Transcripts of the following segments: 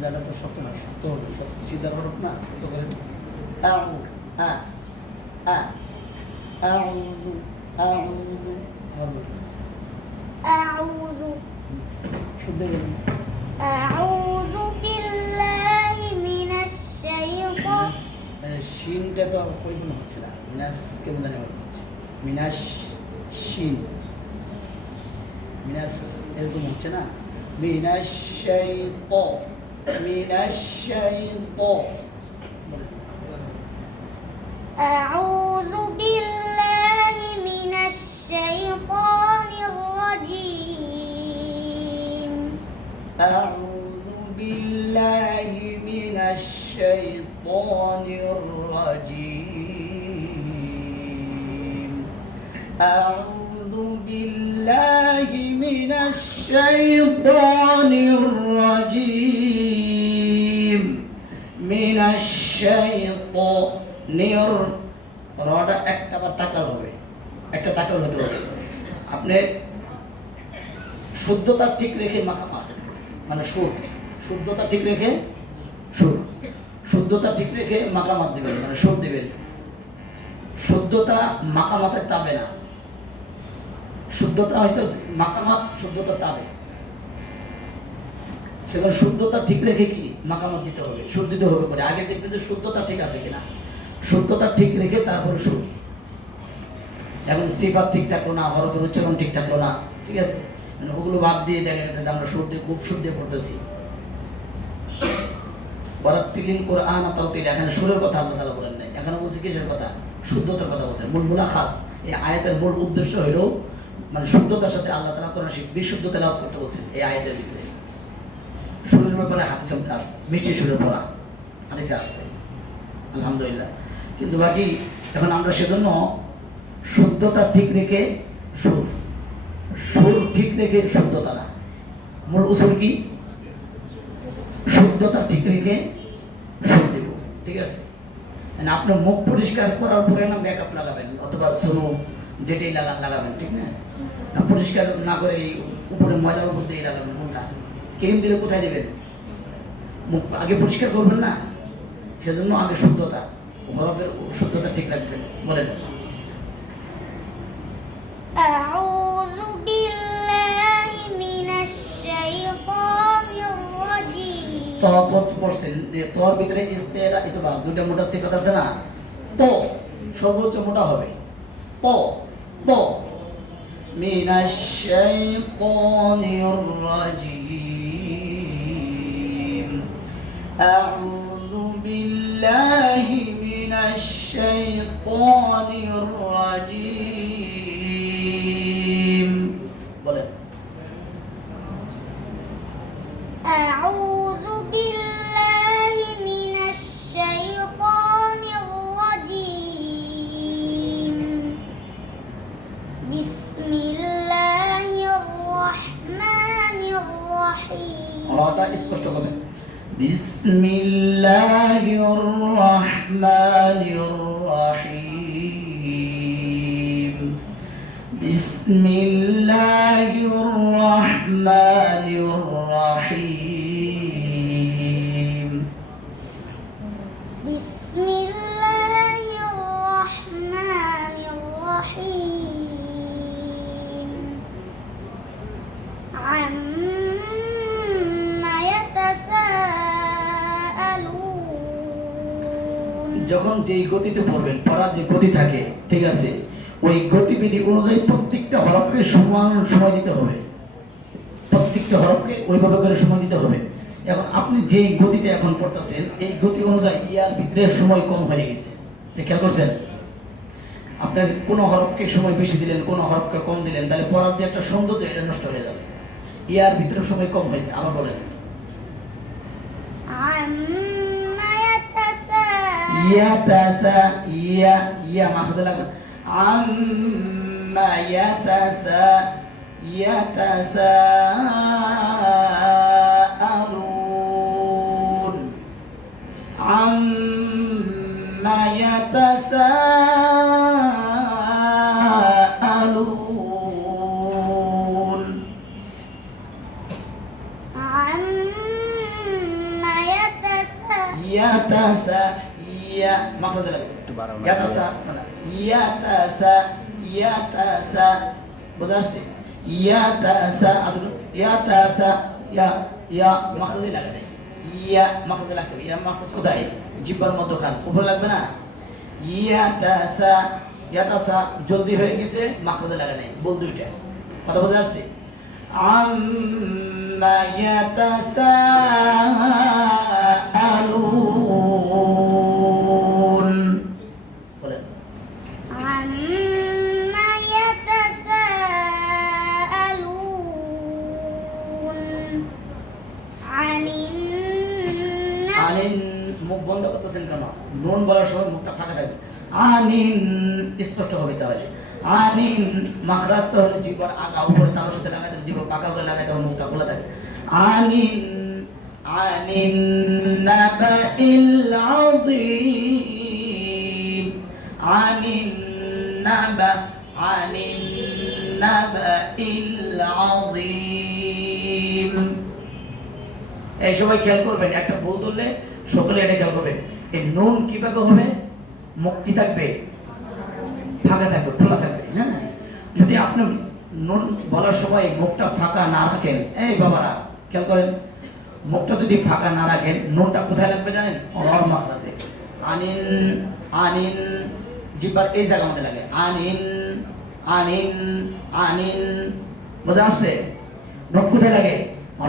হামজাটা তো শক্ত না, শক্ত হবে, সিদ্ধা হরফ না, শক্ত করে আউযু আউযু আউযু শুদ্ধ বলুন। আউযু বিল্লাহি মিনাশ শাইতানির শিনটা তো পরিপূর্ণ হচ্ছে না, মিনাস কেমন জানি হচ্ছে, মিনাস শিন, মিনাস এরকম হচ্ছে না, মিনাশ শাইতান, মিনাশ শাইতান। আউযু বিল্লাহি মিনাশ শাইতানির রাজীম আউযু বিল্লাহি মিনাশ শাইতানির রাজীম আউযু বিল্লাহি মিনাশ শাইতানির রাজীম মিনাশ শাইতানির রটা একটা বার তাকাল হবে, একটা তাকাল হতে হবে। আপনি শুদ্ধতা ঠিক রেখে মাকামাত মানে সুর, শুদ্ধতা ঠিক রেখে সুর, শুদ্ধতা ঠিক রেখে মাকামাত দিবেন মানে সুর দিবেন। শুদ্ধতা মাকামাতে তাবে না, শুদ্ধতা হয়তো মাকামাত, শুদ্ধতা তাবে। সেখানে শুদ্ধতা ঠিক রেখে কি মাকামাত দিতে হবে, সুর দিতে হবে করে। আগে দেখবেন যে শুদ্ধতা ঠিক আছে কিনা, শুদ্ধতা ঠিক রেখে তারপরে সুর। এখন সিফাত ঠিক থাকলো না, হরফের উচ্চারণ ঠিক থাকলো না, ঠিক আছে, মানে ওগুলো বাদ দিয়ে দেখা গেছে যে আমরা সুর দিয়ে খুব সুর দিয়ে পড়তেছি। ওয়ারাত্তিলিল কুরআন তারতিল, এখানে সুরের কথা আল্লাহ তাআলা বলেন নাই, এখানে বলছে কিসের কথা, শুদ্ধতার কথা বলছেন। মূল মুলাখাস এই আয়াতের মূল উদ্দেশ্য হলো মানে শুদ্ধতার সাথে আল্লাহ তাআলা কোরআন বিশুদ্ধ তেলাওয়াত করতে বলছেন এই আয়াতের ভিতরে। সুরের ব্যাপারে হাদিসে আসছে, মিষ্টি সুরে পড়া হাদিসে আসছে, আলহামদুলিল্লাহ। কিন্তু বাকি এখন আমরা সেজন্য শুদ্ধতা ঠিক রেখে সুর, সুর ঠিক রেখে শুদ্ধতা না, মূল উসুল কি শুদ্ধতা ঠিক রেখে সুর দেব, ঠিক আছে। আপনার মুখ পরিষ্কার করার পরে না মেকআপ লাগাবেন অথবা সোনো যেটাই লাগাবেন, ঠিক না, না পরিষ্কার না করে এই উপরে ময়লার উপর দিয়ে লাগাবেন, কোনটা ক্রিম দিলে কোথায় দেবেন, মুখ আগে পরিষ্কার করবেন না, সেজন্য আগে শুদ্ধতা, হরফের শুদ্ধতা ঠিক রাখবেন। বলেন আউযু বিল্লাহি মিনাশ শাইতানির রাজীম তওয়াত পড়ছেন, তোর ভিতরে ইস্তেরা ইতবা দুইটা মোটা সিফাত আছে না, তো সর্বোচ্চ মোটা হবে তো তো মিনাশ শাইতানির রাজীম আউযু বিল্লাহি মিনাশ শাইতানির রাজীম। বলেন আউযু বিল্লাহি মিনাশ শাইতানির রাজীম বিসমিল্লাহির রাহমানির রাহিম রটা স্পষ্ট করবেন, বিসমিল্লাহির রাহমানির রাহিম বিসমিল্লাহির রাহমানির রাহিম বিসমিল্লাহির রাহমানির রাহিম আম্মা ইয়াতাসাআলুন যখন যেই গতিতে পড়বেন, পড়ার যে গতি থাকে, ঠিক আছে, ওই গতিবিধি অনুযায়ী প্রত্যেকটা হরফকে সমান সময় দিতে হবে, প্রত্যেকটা হরফকে ওইভাবে করে সময় দিতে হবে। এখন আপনি যেই গতিতে এখন পড়তেছেন এই গতি অনুযায়ী ইয়ার ভিতরে সময় কম হয়ে গেছে, খেয়াল করছেন। আপনার কোনো হরফকে সময় বেশি দিলেন, কোনো হরফকে কম দিলেন, তাহলে পড়ার যে একটা সৌন্দর্য এটা নষ্ট হয়ে যাবে। ইয়ার ভিতরে সময় কম হয়েছে, আবার বলেন আম্মা ইয়াতাসাআলুন ইয়াতাসা ইয়া ইয়া মাহফুজে লাগবে, আম্মা ইয়াতাসাআলুন আম্মা ইয়াতাসাআলুন عما ইয়াতাসা ইয়া মাখরাজে লাগে একটু বাড়াও না। ইয়াতাসা মানে ইয়াতাসা বুঝা আসছে ইয়াতাসা আদু ইয়াতাসা ইয়া মাখরাজে লাগে না ইয়া মাখরাজে লাগতে হবে ইয়া মাখরাজ কোথায় জিহ্বার মধ্যখান উপরে লাগবে না ইয়াতাসা জলদি হয়ে গেছে মাখরাজে লাগে নাই বল দুইটা কথা বুঝা আসছে আম্মা ইয়াতাসাআলুন বলেন عما يتساءلون عن আনিন মুখ বন্ধ করতেছেন কেন নুন বলার সময় মুখটা ফাঁকা থাকবে আনিন স্পষ্ট হবে তাহলে আনিন মাখরাজ তো হলো জিহ্বার আগা উপরে তার সাথে লাগাতে জিহ্বার পাকা করে লাগাতে হবে মুখটা খোলা থাকে আনিন আনিন নাবাইল আযীম আনিন নাবাইল আযীম এই সবাই খেয়াল করবেন একটা ভুল ধরলে সকলে এটা খেয়াল করবেন এই নুন কিভাবে হবে মুখ কি থাকবে ফাঁকা থাকবে খোলা থাকবে হ্যাঁ যদি আপনি নুন বলার সময় মুখটা ফাঁকা না রাখেন এই বাবারা খেয়াল করেন মুখটা যদি ফাঁকা না রাখেন নুনটা কোথায় লাগবে জানেন রর মাখরাজে আনিন আনিন জিহ্বার এই জায়গার মধ্যে লাগে আনিন আনিন আনিন বুঝা আসছে নুন কোথায় লাগে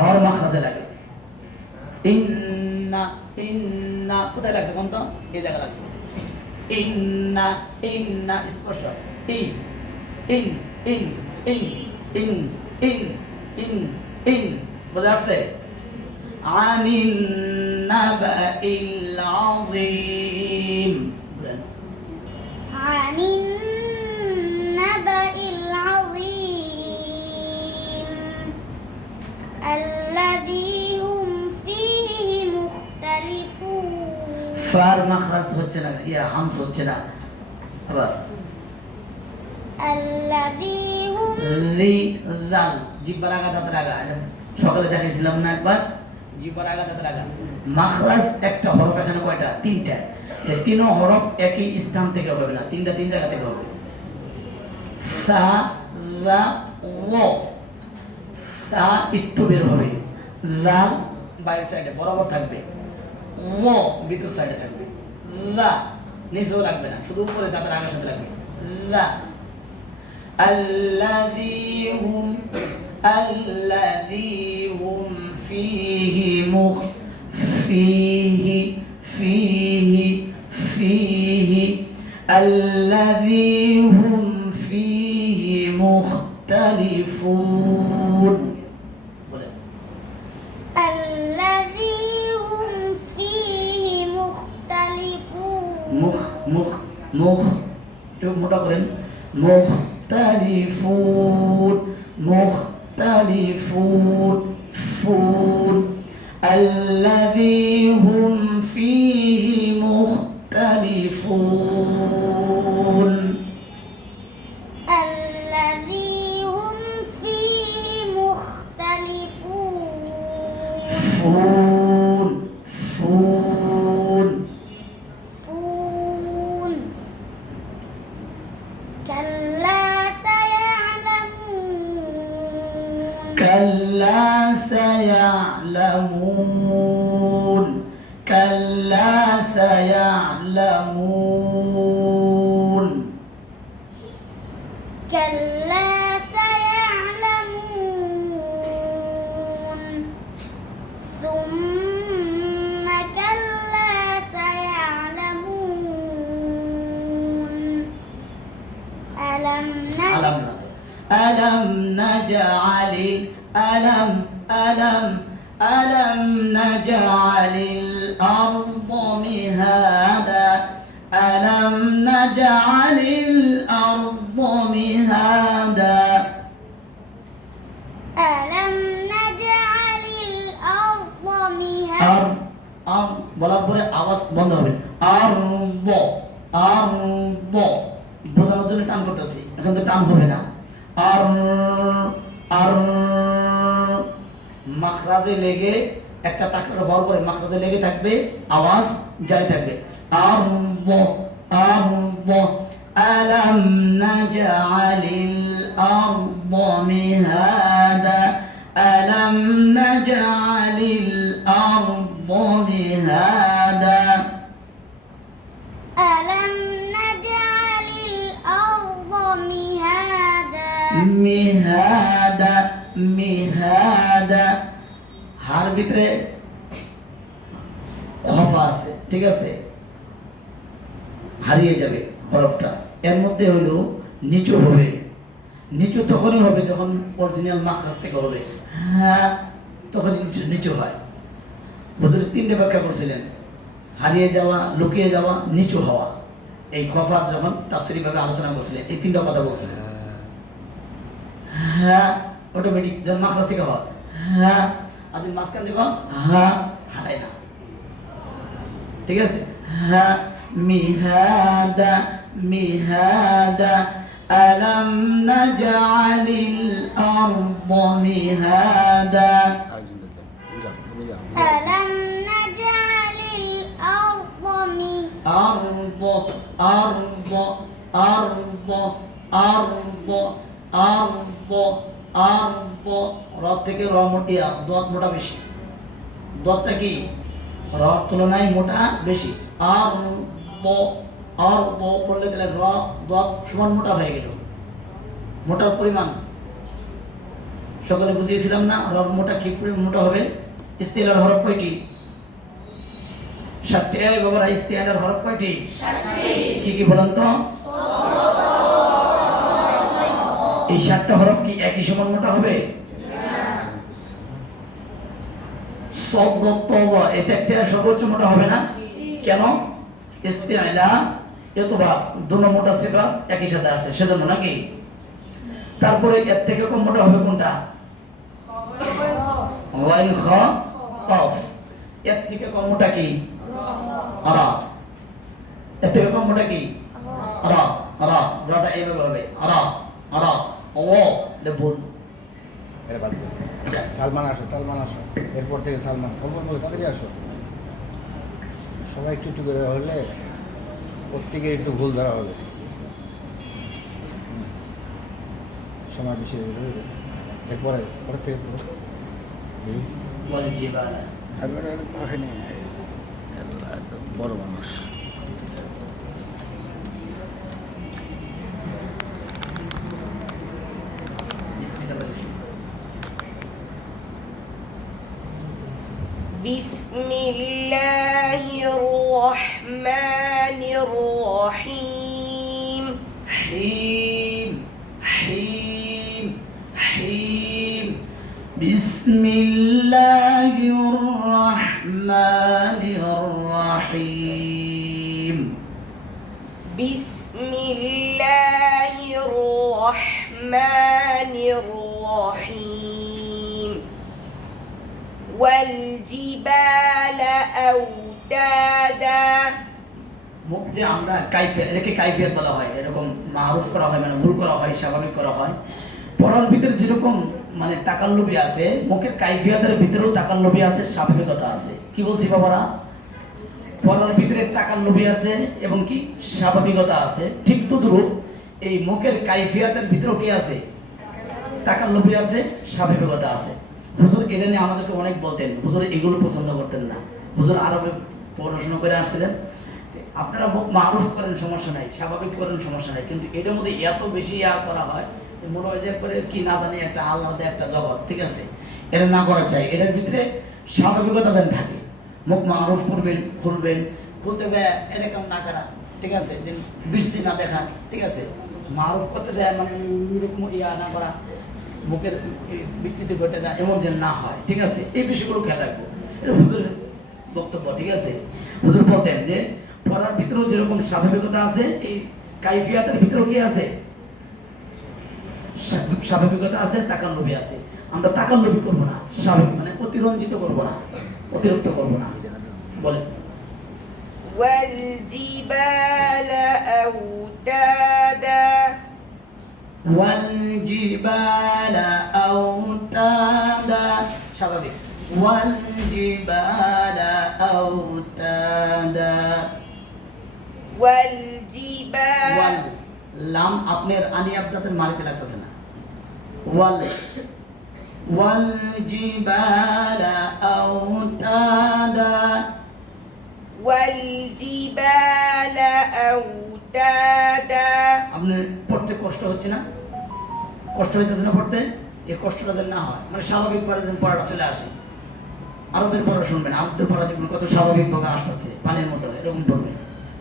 রর মাখরাজে লাগে ইন্না ইন্না কোথায় লাগছে কোন তো এই জায়গা লাগছে ইন্না ইন্না স্পষ্ট in in in in in in in in বুঝা আসছে আনিন নাবাইল আযীম عن النبأ العظيم الذي هم فيه مختلفون ফার মাখরাজ হচ্ছে না ইয়া হামস হচ্ছে না আবার الذي هم লি লাল জিহ্বার আগা দাঁতের আগা এটা সকালে দেখাইছিলাম না একবার জিহ্বার আগা দাঁতের আগা মাখরাজ একটা হরফ এখানে কয়টা তিনটা এই তিনও হরফ একই স্থান থেকে হবে না তিনটা তিন জায়গা থেকে হবে সা লা ওয়া সা একটু বের হবে লাল বাইরের সাইডে বরাবর থাকবে ওয়া ভিতর সাইডে থাকবে লা নিচেও লাগবে না শুধু উপরে দাঁতের আগার সাথে লাগবে লা الذي هم فيه الذي هم فيه مختلفون الذي هم فيه مختلفون مخ شوف মোটা করেন مختلفون فون الذي هم فيه مختلفون الذي هم فيه مختلفون فون فون كلا سيعلمون كلا سيعلمون كلا سيعلمون كلا سيعلمون ثم كلا سيعلمون ألم نجعل ألم نجعل الأرض مهادا ألم نجعل الأرض مهادا ألم نجعل الأرض مهادا বলার পরে আওয়াজ বন্ধ হবে আরদ আরদ বোঝানোর জন্য টান করতেছি এখন তো টান হবে না আর আর মাখরাজে লেগে একটা তাকরার হওয়ার পরে মাখরাজে লেগে থাকবে, আওয়াজ জারি থাকবে। আরব আরব আলাম নাজআলিল আরদ মিহাদা আলাম নাজআলিল আরদ মিহাদা ألم نجعل الأرض مهادا মিহাদা মিহাদা হার ভিতরে খফা আছে, ঠিক আছে, হারিয়ে যাবে হরফটা। এর মধ্যে হলো নিচু হবে, নিচু তখনই হবে যখন অরিজিনাল মাখরাজ থেকে হবে, হ্যাঁ তখন নিচু নিচু হয়। হুজুর তিনটে ব্যাখ্যা করছিলেন, হারিয়ে যাওয়া, লুকিয়ে যাওয়া, নিচু হওয়া। এই খফা যখন তাফসীরিভাবে আলোচনা করছিলেন এই তিনটা কথা বলছিলেন। হ্যাঁ অটোমেটিক যখন মাখরাজ থেকে হয়, হ্যাঁ আর তুমি মাঝখান থেকে হ্যাঁ হারাই না, ঠিক আছে। হ্যাঁ মিহাদা মিহাদা আলাম নাজআলিল আরদ মিহাদা ألم نجعل الأرض أرض أرض أرض أرض أرض أرض র থেকে র মোটা, দত মোটা বেশি। দতটা কি র তুলনায় মোটা বেশি। আরব আরব পড়লে তাহলে র দত সমান মোটা হয়ে গেল। মোটার পরিমাণ সকলে বুঝিয়েছিলাম না, র মোটা কি পরিমাণ মোটা হবে। ইস্তিলার হরফ কয়টি? 7টি। এই বাবারা ইস্তিলার হরফ কয়টি? 7টি। কি কি বলেন তো? এই 7টা হরফ কি একই সমান মোটা হবে? শব্দ তওবা এই 4টা সর্বোচ্চ মোটা হবে না? কেন? ইস্তিলা এতবা দুনো মোটা সিফা একই সাথে আছে সেজন্য নাকি? তারপরে এর থেকে কম মোটা হবে কোনটা? গইন খ কফ। এর থেকে কম মোটা কি? রা। এর থেকে কম মোটা কি? রা। রা রাটা এইভাবে হবে রা রা ও লেবুল। এর বাদ দে। সালমান আসো, সালমান আসো, এরপর থেকে সালমান অল্প অল্প তাড়াতাড়ি আসো। সবাই একটু একটু করে হলে প্রত্যেকের একটু ভুল ধরা হবে, সময় বেশি হয়ে যাবে। এরপরে পরের থেকে ওয়াল জিবালা বড় মানুষ। بسم الله الرحمن الرحيم حين حين حين بسم الله الرحمن الرحيم بسم الله الرحمن الرحيم والجبال أوتادا মুখ যে আমরা কাইফিয়ত, এটাকে কাইফিয়ত বলা হয়, এরকম মারুফ করা হয়, মানে ভুল করা হয়, স্বাভাবিক করা হয়। পড়ার ভিতরে যেরকম মানে তাকাল্লুবি আছে, মুখের কাইফিয়তের ভিতরেও তাকাল্লুবি আছে, স্বাভাবিকতা আছে। কি বলছি বাবারা? পড়ার ভিতরে তাকাল্লুবি আছে এবং কি স্বাভাবিকতা আছে। ঠিক তদ্রূপ এই মুখের কাইফিয়তের ভিতরেও কি আছে? তাকাল্লুবি আছে, স্বাভাবিকতা আছে। হুজুর এটা নিয়ে আমাদেরকে অনেক বলতেন, হুজুর এগুলো পছন্দ করতেন না। হুজুর আরবে পড়াশোনা করে আসছিলেন। আপনারা মুখ মারুফ করেন সমস্যা নাই, স্বাভাবিক করেন সমস্যা নাই, কিন্তু এটার মধ্যে এত বেশি করা হয় মনে হয় যে করে কি না জানি একটা আলাদা একটা জগৎ, ঠিক আছে? এটা না করা চাই। এটার ভিতরে স্বাভাবিকতা যেন থাকে। মুখ মারুফ করবেন, খুলবেন, খুলতে যায় এরকম না করা, ঠিক আছে? যে বৃষ্টি না দেখা, ঠিক আছে? মারুফ করতে যায় মানে এরকম না করা, মুখের বিকৃতি ঘটে যায় এমন যেন না হয়, ঠিক আছে? এই বিষয়গুলো খেয়াল রাখবো। এটা হুজুরের বক্তব্য, ঠিক আছে? হুজুর বলতেন যে পড়ার ভিতরেও যেরকম স্বাভাবিকতা আছে, এই কাইফিয়াতের ভিতরেও কি আছে? স্বাভাবিকতা আছে, তাকাল্লুবি আছে। আমরা তাকাল্লুবি করবো না, স্বাভাবিক মানে অতিরঞ্জিত করবো না, অতিরিক্ত করবো না। বলেন والجبال أوتادا والجبال أوتادا স্বাভাবিক। والجبال والجبال أوتادا والجبال ওয়াল লাম আপনার আনি আবদাতের মারিতে লাগতেছে না ওয়াল والجبال أوتادا والجبال أوتادا আপনার পড়তে কষ্ট হচ্ছে না কষ্ট হইতেছে না পড়তে এই কষ্টটা যেন না হয় মানে স্বাভাবিকভাবে যেন পড়াটা চলে আসে আরবের পড়া শুনবেন আরবদের পড়া দেখবেন কত স্বাভাবিকভাবে আসতেছে পানির মতো এরকম পড়বেন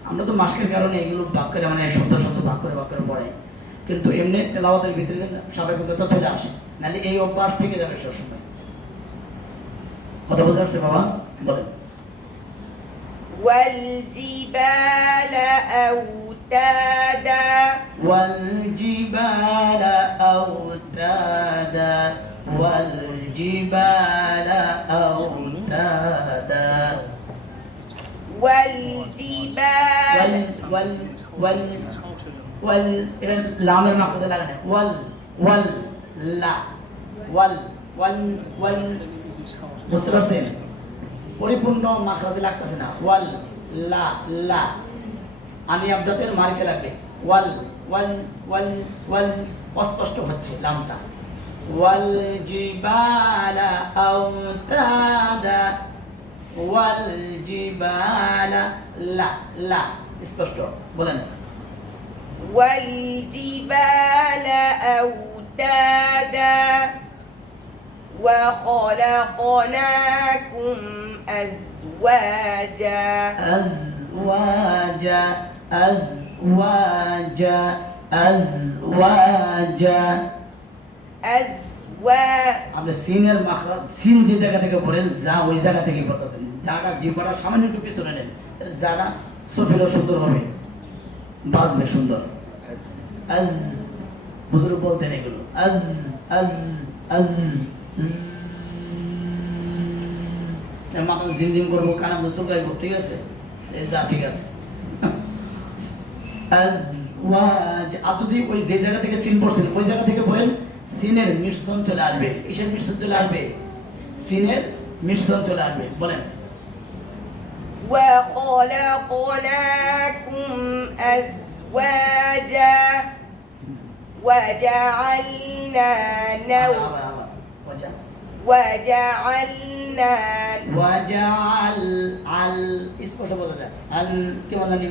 আমরা তো মাস্কের কারণে এগুলো ভাগ করে মানে শব্দ শব্দ ভাগ করে পড়ে কিন্তু এমনি তেলাওয়াতের ভিতরে স্বাভাবিকতা চলে আসে নাহলে এই অভ্যাস থেকে যাবে সবসময় কথা বুঝতে পারছে বাবা বলেন والجبال أوتادا والجبال أوتادا والجبال أوتادا والجبال وال وال وال إلى اللام المعقودة لا وال وال لا وال وال وال বুঝতে পারছেন পরিপূর্ণ মাখরাজে লাগতেছে না ওয়াল লা লা আমি আবদাতের মারিতে লাগবে ওয়াল ওয়াল ওয়াল ওয়াল অস্পষ্ট হচ্ছে লামটা ওয়াল জিবালা আওতাদা ওয়াল জিবালা লা লা স্পষ্ট বলেন والجبال أوتادا وخلقناكم أزواجا أزواجا أزواجا أزواجا আপনি সিনের মাখরাজ সিন যে জায়গা থেকে পড়েন যা ওই জায়গা থেকে পড়তেছেন যাটা জিহ্বার সামান্য একটু পিছনে নেন তাহলে যাটা সফিল সুন্দর হবে বাজবে সুন্দর আজ হুজুর বলতেন এগুলো আজ আজ আজ মাথা ঝিমঝিম করবো কানা গোসল গাইবো ঠিক আছে যা ঠিক আছে আজ ওয়াজ আপনি ওই যে জায়গা থেকে সিন পড়ছেন ওই জায়গা থেকে পড়েন সিনের মিশ্রণ চলে আসবে কিসের মিশ্রণ চলে আসবে সিনের মিশ্রণ চলে আসবে বলেন وخلقناكم أزواجا وجعلنا وجعلنا ওয়াজাল আল স্পষ্ট বলা যায় আল কেমন জানি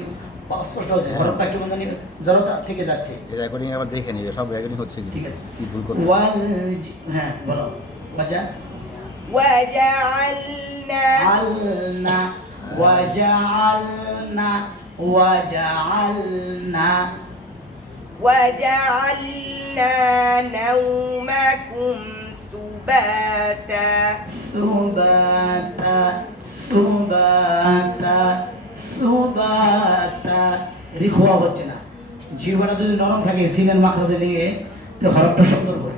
স্পষ্ট হচ্ছে হরফটা কেমন জানি জড়তা থেকে যাচ্ছে এটা রেকর্ডিং আবার দেখে নিবে সব রেকর্ডিং হচ্ছে ঠিক আছে কি ভুল করছে ওয়াল হ্যাঁ বলো ওয়াজা وجعلنا আলনা ওয়াজালনা ওয়াজালনা وجعلنا نومكم سباتا সুবাতা সুবাতা সুবাতা রিখোয়া হচ্ছে না জিহ্বাটা যদি নরম থাকে সিনের মাখরাজে লেগে তো হরফটা সুন্দর করে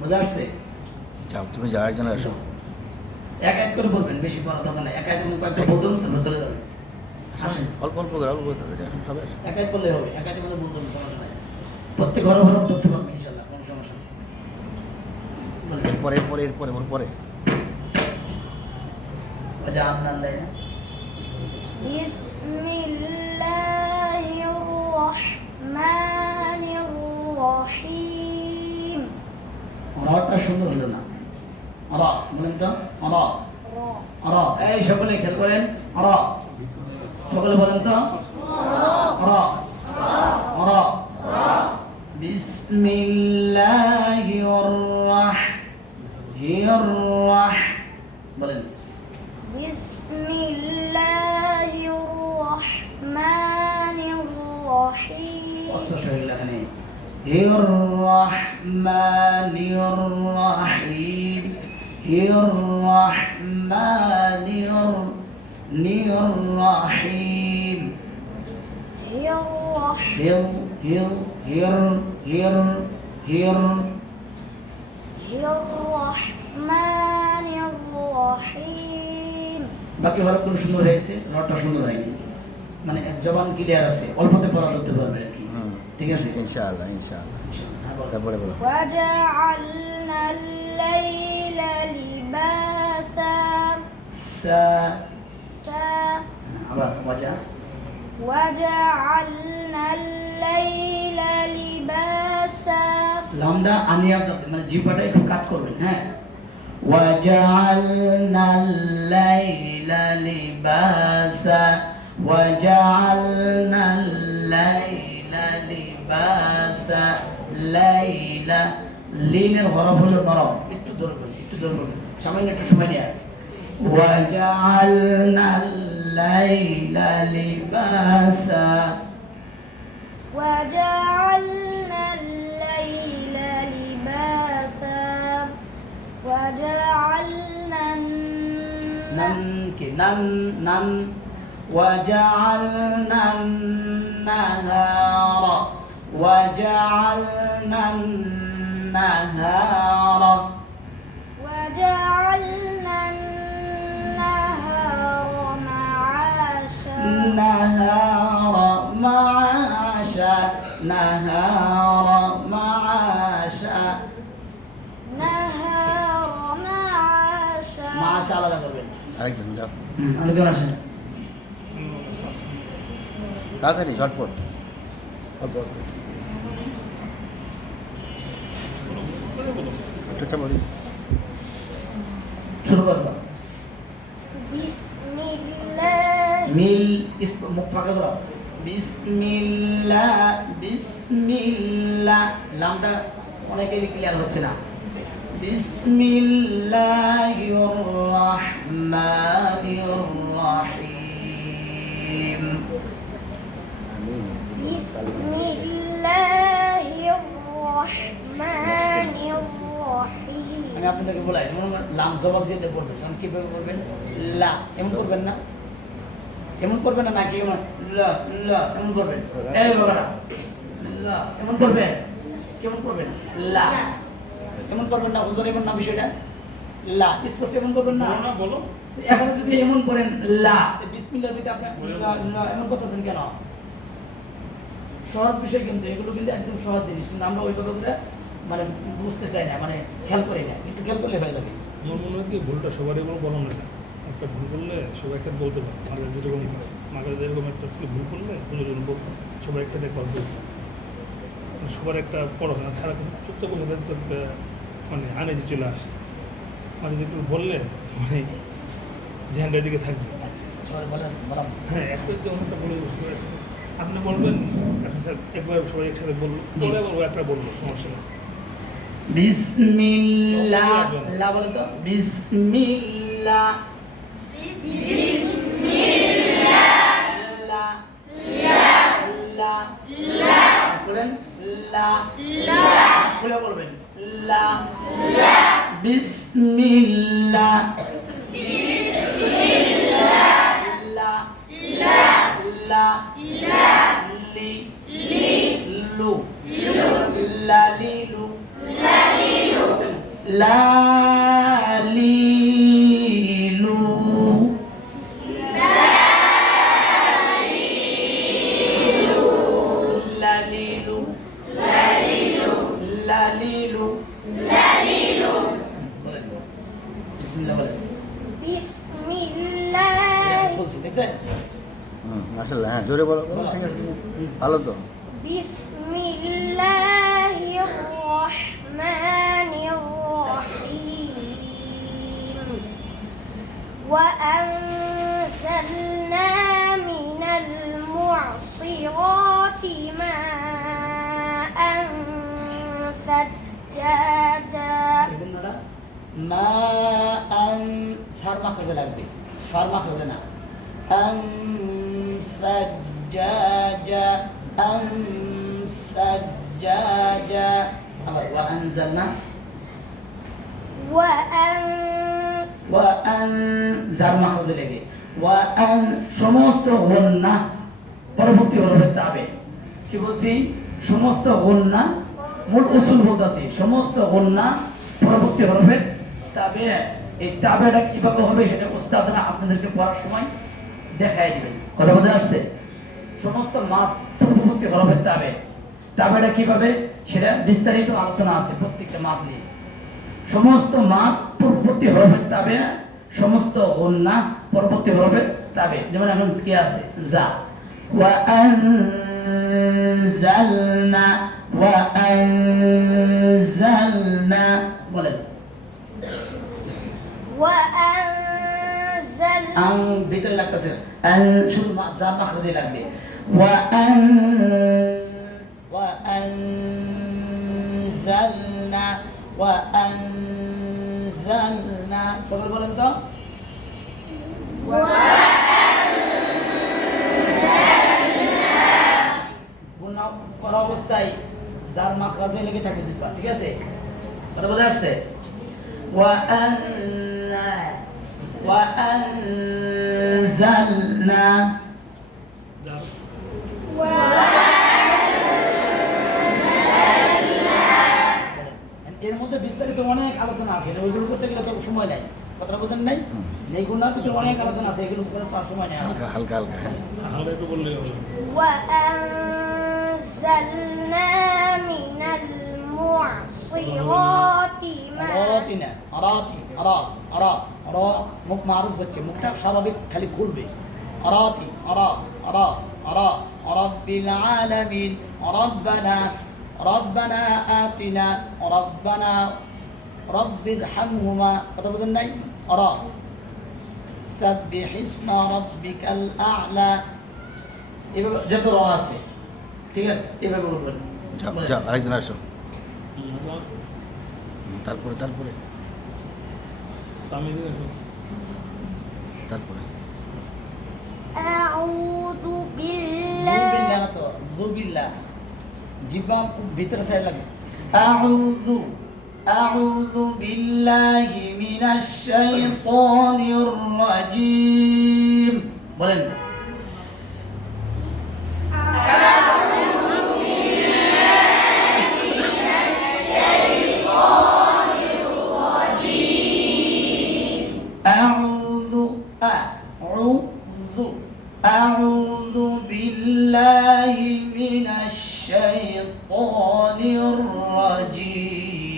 বুঝা আসছে যাও তুমি যাও একজন আসো এক এক করে বলবেন বেশি পড়া দরকার নাই এক এক করে কয়েকটা বলতে তো চলে যাবে আসেন অল্প অল্প করে অল্প করে এটা সবাই আসো। এক এক করলে হবে এক এক করে বলতে হবে সমস্যা নাই প্রত্যেক হরফ হরফ ধরতে পারবে ইনশাআল্লাহ কোনো সমস্যা নেই বলবেন এরপরে আচ্ছা আপনার দেয় না بسم الله الرحمن الرحيم রটা সুন্দর হলো না র বলেন তো র র এই সকলে খেয়াল করেন র সকলে বলেন তো র র বিসমিল্লাহির রাহমানির রাহিম বলেন بسم الله الرحمن الرحيم স্পষ্ট হয়ে গেল এখানে হির রহমানির রাহিম হির রহমানির রাহিম هي الرحمن হির হির হির হির হির هي الرحمن الرحيم বাকি হরফগুলো সুন্দর হয়েছে রটা সুন্দর হয়নি মানে জবান ক্লিয়ার আছে অল্পতে পড়া ধরতে পারবে আর কি ঠিক আছে ইনশাআল্লাহ হ্যাঁ, বলো। তারপরে বলো وجعلنا الليل لباسا সা سا আবার ওয়াজা وجعلنا الليل لباسا লামডা আনিয়া মানে জিহ্বাটা একটু কাট করবেন হ্যাঁ وجعلنا الليل لباسا وجعلنا الليل لباسا লাইলা লিনের হরফ হলো নরম একটু ধরবেন সামান্য একটু সময় নিয়ে وجعلنا الليل لباسا وجعلنا الليل لباسا وجعلنا نن কি نن وجعلنا النهار وجعلنا النهار وجعلنا النهار معاشا نهار معاشا نهار معاشا نهار معاشا معاشا আলাদা করবেন আরেকজন যাও আরেকজন আসেন তাড়াতাড়ি ঝটপট অল্প অল্প। একটু চাপো দিন। শুরু করব بسم الله মিল মুখ ফাঁকা করো বিসমিল্লাহ লামটা অনেকেরই ক্লিয়ার হচ্ছে না বিসমিল্লাহির রহমানির রহিম بسم الله الرحمن الرحيم আমি আপনাদেরকে বলাই যেমন লাম জবাব দিয়ে বলবেন তখন কিভাবে বলবেন লা এমন করবেন না এমন করবেন না নাকি এমন লা লা এমন করবেন এই বাবারা লা এমন করবেন কেমন করবেন লা এমন করবেন না হুজুর এমন না বিষয়টা লা স্পষ্ট এমন করবেন না বলো এখন যদি এমন করেন লা বিসমিল্লাহর ভিতরে আপনি লা লা এমন করতেছেন কেন সহজ বিষয় কিন্তু এগুলো কিন্তু একদম সহজ জিনিস কিন্তু আমরা ওইভাবে করে মানে বুঝতে চাই না মানে খেয়াল করি না একটু খেয়াল করলে হয়ে যাবে আমার মনে হয় কি ভুলটা সবারই কোনো বলা না একটা ভুল করলে সবাই একসাথে বলতে পারে মাকে যেরকম করে মাকে যেরকম একটা ছিল ভুল করলে দুজন বলতো সবাই একসাথে একবার বলতো সবার একটা পড়াশোনা ছাড়া কিন্তু চুপচাপ বসে থাকতে মানে আনেজি চলে আসে মানে যেটু বললে মানে ঝ্যান্ডার দিকে থাকবে আচ্ছা সবাই বলেন বলাম হ্যাঁ একটা একটা বলে বসে আছে আপনি বলবেন একবার সবাই একসাথে বললো পরে আবার ও একটা বললো সমস্যা নেই বিসমিল্লাহ লা বলে তো বিসমিল্লাহ লা লা লা বলেন লা বলে বলবেন লা বিসমিল্লাহ লা লা লি লু লালিলু লালিলু লালিলু লালিলু বলেন বিসমিল্লাহ বলেন بسم الله বলছি দেখছেন মাশাআল্লাহ হ্যাঁ জোরে বলো ঠিক আছে ভালো তো بسم الله الرحمن الرحيم وأنزلنا من المعصرات ماء ثجاجا এগুলোরা মা আন ফার্মা কাজে লাগবে ফার্মা কাজে না আন সাজ্জাজা আন সাজ্জাজা আবার ওয়া আনজালনা ওয়া আন জারমা কাজে লাগে ওয়া আন সমস্ত গুন্না পরবর্তী হরফের তাবে কি বলছি সমস্ত গুন্না মূল উসুল বলতাছি সমস্ত গুন্না পরবর্তী হরফের তাবে এই তাবেটা কিভাবে হবে সেটা উস্তাদরা আপনাদেরকে পড়ার সময় দেখায় দিবেন কথা বোঝা আসছে সমস্ত মাপ পূর্ববর্তী হরফের তাবে তাবেটা কিভাবে সেটা বিস্তারিত আলোচনা আছে প্রত্যেকটা মাপ নিয়ে সমস্ত মাপ পূর্ববর্তী হরফের তাবে, সমস্ত গুন্না পরবর্তী হরফের তাবে। যেমন এখন কি আছে যা, ওয়া আনজালনা, ওয়া আনজালনা, বলেন وأنزلنا আং ভিতরে লাগতেছে না, শুধু যা মাখরাজে লাগবে। وأنزلنا وأنزلنا সবাই বলেন তো গুণা করা অবস্থায় যার মাখরাজে লেগে থাকে জিহ্বা, ঠিক আছে? কথা বোঝা আসছে? وأنزلنا যার এর মধ্যে বিস্তারিত অনেক আলোচনা আছে, ওইগুলো করতে গেলে তো সময় নাই। কথাটা বোঝেন নাই? এই গুণার ভিতরে অনেক আলোচনা আছে, এগুলো করে তো আর সময় নেই। হালকা হালকা হালকা। হালকা একটু বললেই হবে। وأنزلنا من المعصرات ماء আরাতি না, আরাতি, আরা, আরা, আরা, মুখ মারুফ হচ্ছে, মুখটা স্বাভাবিক খালি খুলবে। আরাতি, আরা, আরা, আরা, রাব্বিল আলামিন, রাব্বানা, রাব্বানা আতিনা, রাব্বানা রাব্বিরহামহুমা। কথা বুঝেন নাই? আরা, সাব্বিহ ইসমা রাব্বিকাল আ'লা। এভাবে যত র আছে, ঠিক আছে? এভাবে বলবেন। যাও যাও, আরেকজন আসো। তারপরে তারপরে স্বামী দিকে তারপরে أعوذ বিল্লাহ بالله না তো, বিল্লাহ জিহ্বা ভিতরে সাইড লাগে। আউযু আউযু বিল্লাহি মিনাশ শাইতানির রাজিম। বলেন أعوذ أعوذ بالله من الشيطان الرجيم.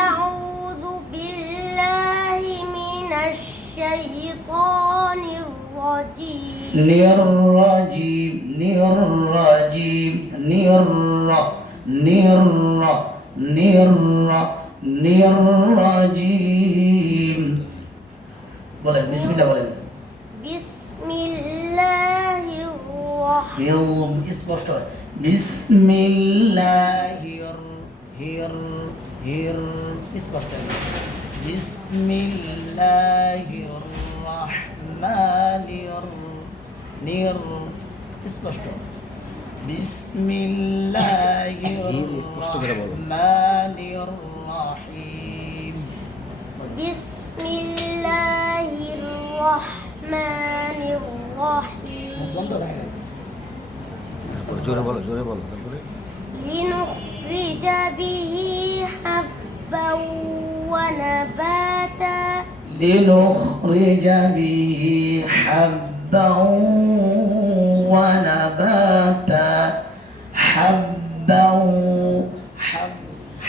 أعوذ بالله من الشيطان الرجيم الرجيم الرجيم الرجيم. বলেন বিসমিল্লাহ বলেন। بسم الله الرحمن স্পষ্ট হয়। বিসমিল্লাহির স্পষ্ট হয়। বিসমিল্লাহির রহমানির স্পষ্ট। বিসমিল্লাহির স্পষ্ট করে বলো। রহমানির রহিম। بسم الله الرحمن الرحيم বন্ধ রাখেন। তারপরে জোরে বলো তারপরে لنخرج به حبا ونباتا لنخرج به حبا ونباتا حبا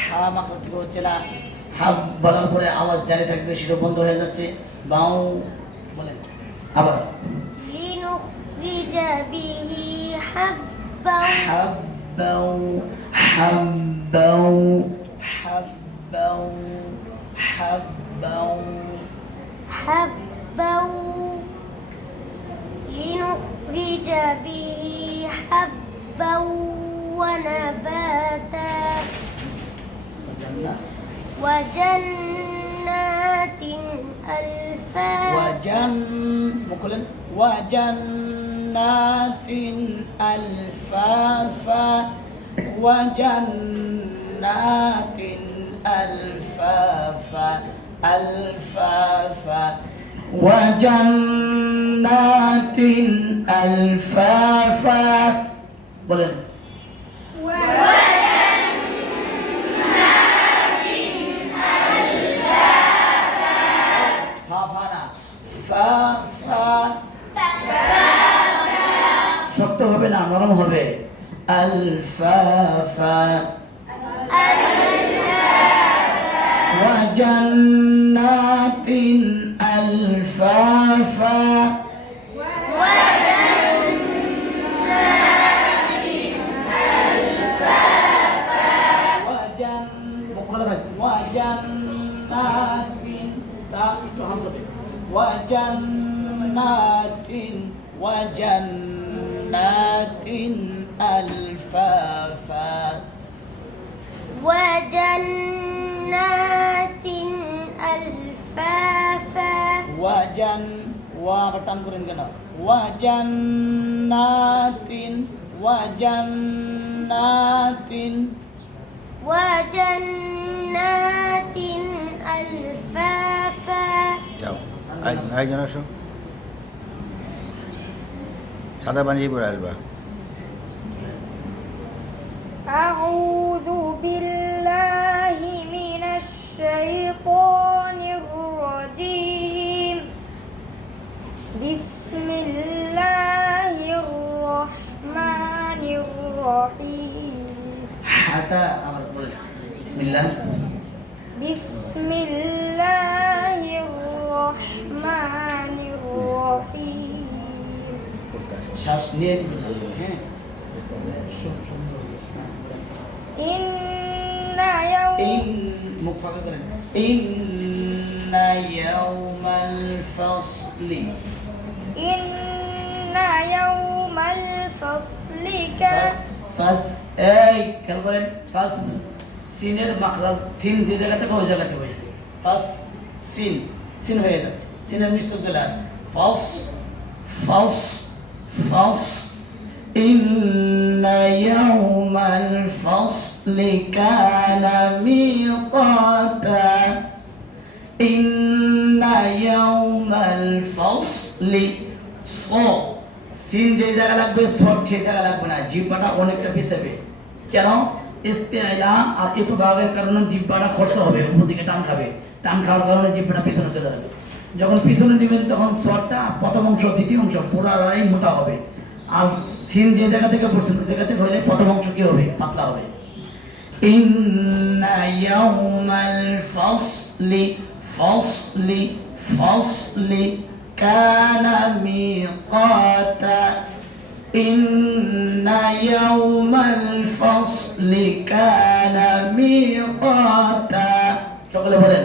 হা মাখরাজ থেকে হচ্ছে না। হাব বলার পরে আওয়াজ জারি থাকবে, সেটা বন্ধ হয়ে যাচ্ছে। বাউ বলেন আবার। لنخرج به حبا حبا حبا حبا حبا حبا لنخرج به حبا ونباتا وجنات ألفافا وجنات ألفافا وجنات ألفافا ألفافا وجنات ألفافا. বলেন শক্ত হবে না নরম হবে। আলফাফা وجنات ألفافا وجنات وجنات وجنات ألفافا وجنات ألفافا وبرتان করেন কেন وجنات وجنات وجنات ألفافا যাও আরেকজন আসো সাদা পাঞ্জাবি পরে আসবা أعوذ بالله من الشيطان الرجيم بسم الله الرحمن الرحيم হাটা আমার বলেন বিসমিল্লাহ بسم الله الرحمن الرحيم শ্বাস নিয়ে হ্যাঁ إن يوم মুখ ফাঁকা করেন إن يوم الفصل إن يوم الفصل ফাস এই খেয়াল করেন ফাস সিনের মাখরাজ সিন যে জায়গা থেকে ওই জায়গাতে হয়েছে ফাস সিন হয়ে যাচ্ছে সিনের মিশ্র চলে আর ফাস ফাস ফাস إن يوم الفصل كان ميقاتا إن يوم الفصل সিন যে জায়গা লাগবে সব সেই জায়গা লাগবে না জিহ্বাটা অনেকটা পিছাবে কেন ইস্তিআলা আর ইতবাগের কারণে জিহ্বাটা খরচ হবে উপর দিকে টান খাবে টান খাওয়ার কারণে জিহ্বাটা পিছনে চলে যাবে যখন পিছনে নেবেন তখন সরটা প্রথম অংশ দ্বিতীয় অংশ পুরাটাই মোটা হবে আর সিন যে জায়গা থেকে পড়ছেন ওই জায়গা থেকে হলে প্রথম অংশ কি হবে পাতলা হবে ইন্না ইয়াউমাল ফাসলি কানা মিকাতা ইন্না ইয়াউমাল ফাসলি কানা মিকাতা সকলে বলেন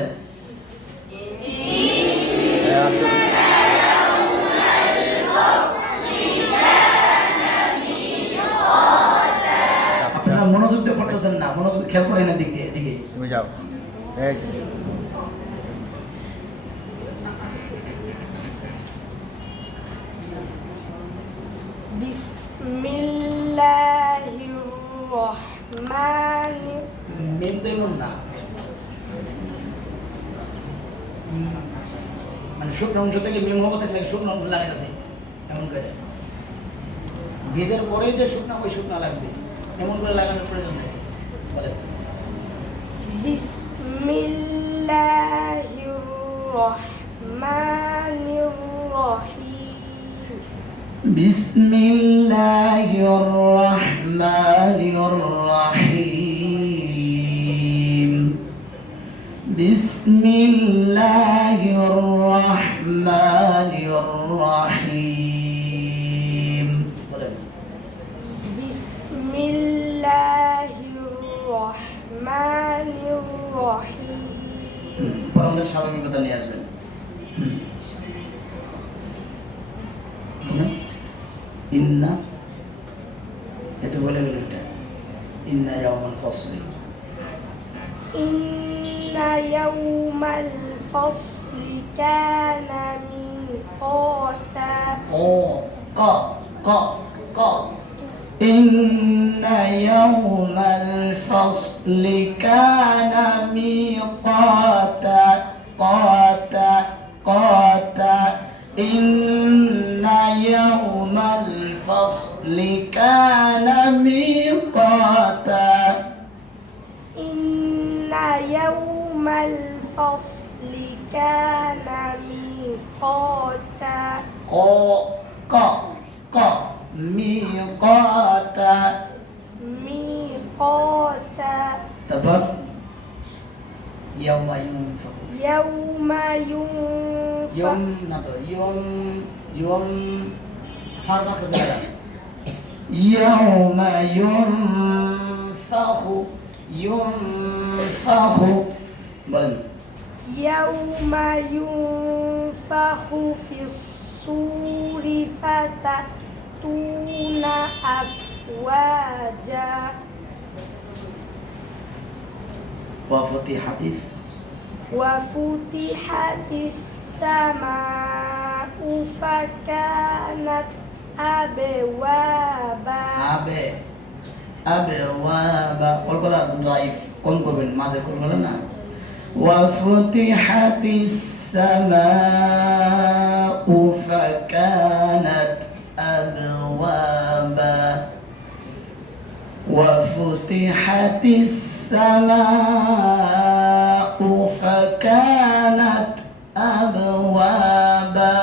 আপনারা মনোযোগ দিয়ে পড়তেছেন না মনোযোগ খেয়াল করেন না দিকে তুমি যাও এই بسم الله الرحمن মিম তো এমন না মানে শুকনো অংশ থেকে মিম হবো থাকলে শুকনো অংশ লাগে আছে এমন করে বীজের পরেই যে শুকনো ওই শুকনো লাগবে এমন করে লাগানোর প্রয়োজন নেই বলেন بسم الله الرحمن الرحيم بسم الله الرحمن الرحيم بسم الله الرحمن الرحيم بسم الله الرحمن الرحيم পর আমাদের স্বাভাবিকতা নিয়ে আসবেন ইন্না এত বলে গেল এটা ইন্না ইয়াউমাল ফাসলি إن يوم الفصل كان ميقاتا ق إن يوم الفصل كان ميقاتا قاتا إن يوم الفصل كان ميقاتا إن يوم الفصل كان ميقاتا ق ميقاتا ميقاتا تبر يوم ينفخ يوم ينفخ ইয়ম না তো ইয়ম ইয়ম হার মাত্র জায়গা يوم ينفخ ينفخ বলেন يوم ينفخ في الصور فتأتون أفواجا وفتحت وفتحت السماء فكانت أبوابا أبواب والقرآن ضعيف قم قبل ماذا قلنا وفتحت السماء فكانت أبوابا وفتحت السماء فكانت أبوابا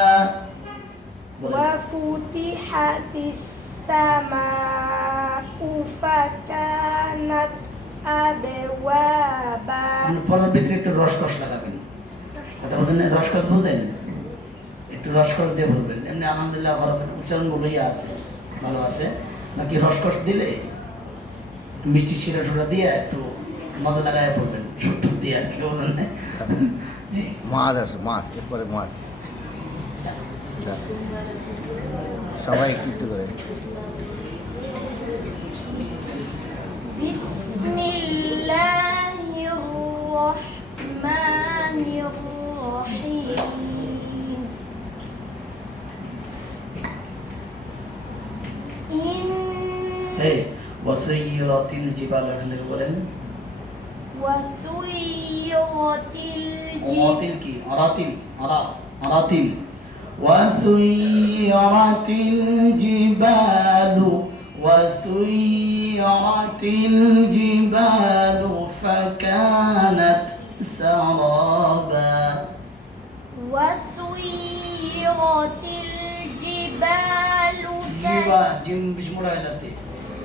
وفتحت السماء فكانت أبوابا পরের ভিতরে একটু রসকস লাগাবেন কথা বলছেন রসকস বুঝেন একটু রসকস দিয়ে বলবেন এমনি আলহামদুলিল্লাহ হরফের উচ্চারণগুলোই আছে ভালো আছে বাকি রসকস দিলে মিষ্টি শিরা সুরা দিয়ে একটু মজা লাগায় পড়বেন সুটুক দিয়ে আর কি বলেন না মাছ আসো মাছ এরপরে মাছ যা। সবাই একটু একটু করে بسم الله الرحمن الرحيم এই ওয়াসিরাতিল জিবাল এখান থেকে বলেন وسيرت অরাতিল কি অরাতিল অরাতিল ওয়াসিরাতিল জিবালু وسيرت الجبال فكانت سرابا وسيرت الجبال জিবা জিম বিশ মোড়া হয়ে যাচ্ছে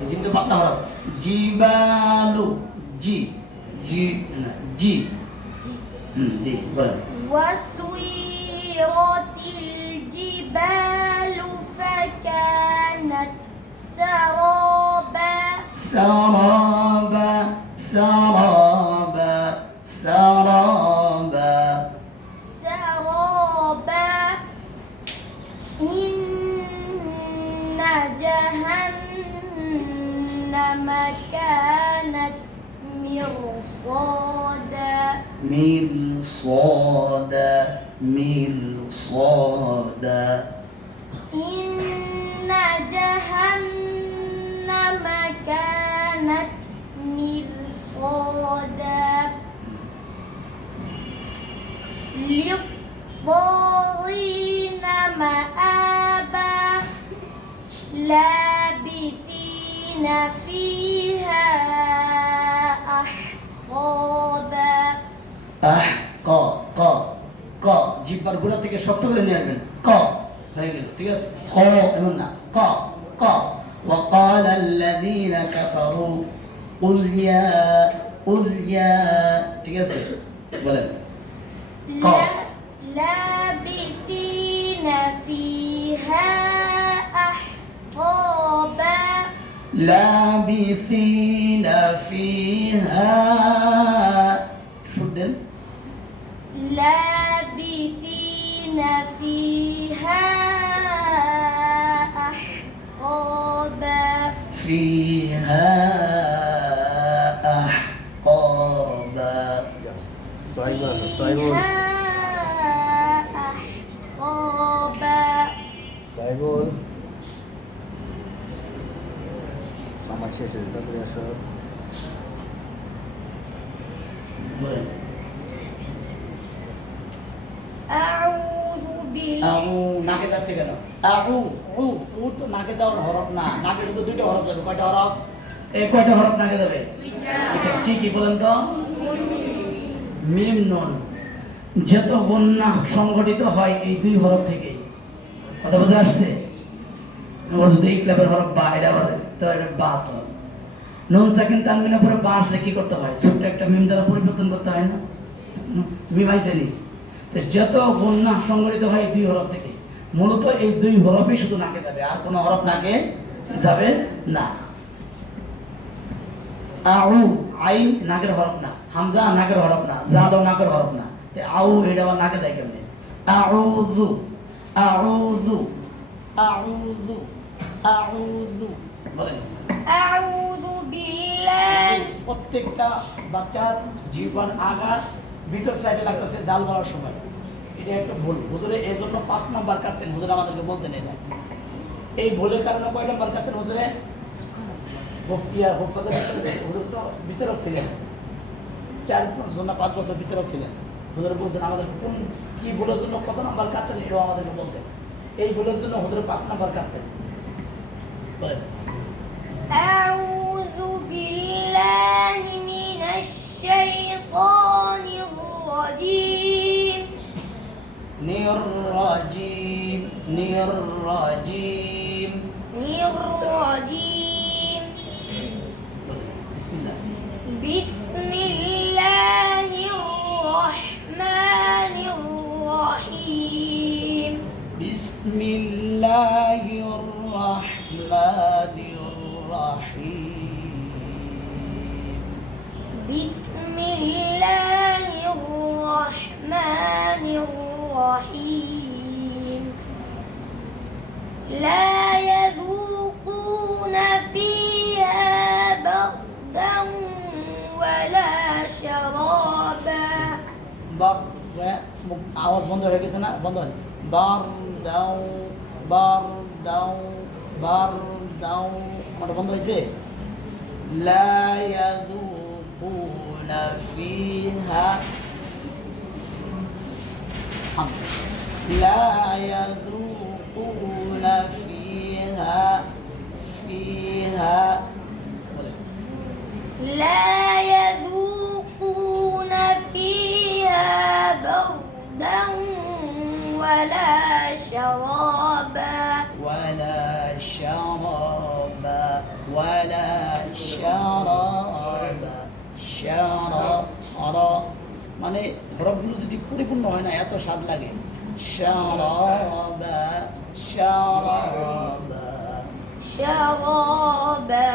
জিম তো পাতলা হরফ জিবালু জি জি না জি জি বলেন وسيرت الجبال فكانت سرابا سرابا سرابا سرابا سرابا إن جهنم كانت مرصادا مرصادا مرصادا إن جهنم كانت مرصادا للطاغين مآبا لابثين فيها أحقابا ক জিব্বার গোড়া থেকে শক্ত করে নিয়ে আসবেন ক হয়ে গেল ঠিক আছে খ এমন না ক ক وقال الذين كفروا قل يا ঠিক আছে বলেন قاف لابثين فيها أحقابا لابثين فيها شدن لابثين فيها أحقابا فيها أحقابا সহিবুল আসো সহিবুল فيها أحقابا সহিবুল সময় শেষ হয়েছে তাড়াতাড়ি আসো বলেন أعوذ بالله আউ নাকে যাচ্ছে কেন আউ উ উ তো নাকে যাওয়ার হরফ না নাকে শুধু দুটো হরফ যাবে কয়টা হরফ এই কয়টা হরফ নাকে যাবে কি কি বলেন তো মিম নুন যত গন্না সংগঠিত হয় এই দুই হরফ থেকেই কথা বুঝে আসছে ও যদি এই ক্লাবের হরফ বা এটা বলে তো এটা বা তো নুন সেকেন্ড তানবিনের পরে বা আসলে কি করতে হয় ছোট্ট একটা মিম দ্বারা পরিবর্তন করতে হয় না মিমাইজেনি। তো যত গুণনা সংগঠিত হয় এই দুই হরফ থেকে, মূলত এই দুই হরফই শুধু নাকে যাবে, আর কোনো হরফ নাকে যাবে না। আউ, আইন নাকের হরফ না, হামজা নাকের হরফ না, জালও নাকের হরফ না, তো আউ এটা আবার নাকে যায় কেমনে? আউযু, আউযু, আউযু, আউযু বলেন। أعوذ بالله প্রত্যেকটা বাচ্চার জীবন আঘাত ভিতর সাইডে লাগতেছে জাল বলার সময়, এটা একটা ভুল। হুজুরে এই জন্য 5 নাম্বার কাটতেন, হুজুর আমাদেরকে বলতেন এটা। এই ভুলের কারণে কয় নাম্বার কাটতেন হুজুরে? হুজুর তো বিচারক ছিলেন, 4 বছর না 5 বছর বিচারক ছিলেন। হুজুরে বলছেন আমাদের কোন কি ভুলের জন্য কত নাম্বার কাটতেন, এটাও আমাদেরকে বলতেন। এই ভুলের জন্য হুজুরে 5 নাম্বার কাটতেন। বলেন। أعوذ بالله من الشيطان الرجيم নিররাজিম, নিররাজিম। الرجيم বিসমিল্লাহ। بسم الله الرحمن الرحيم বিসমিল্লাহির রহমানির রহিম। بسم الله الرحمن الرحيم لا يذوقون فيها بردا ولا شرابا আওয়াজ বন্ধ হয়ে গেছে না? বন্ধ হয়। বার দাও, বার দাও, বার দাও, ওটা বন্ধ হয়েছে। লা ইয়াযুকুনা ফিহা, লা ইয়াযুকুনা ফিহা, ফিহা لا يذوقون فيها بردا ولا شرابا ولا شرابا ولا شرابا شرابا মানে হরফগুলো যদি পরিপূর্ণ হয় না এত স্বাদ লাগে। শারাবা, শারাবা, شرابا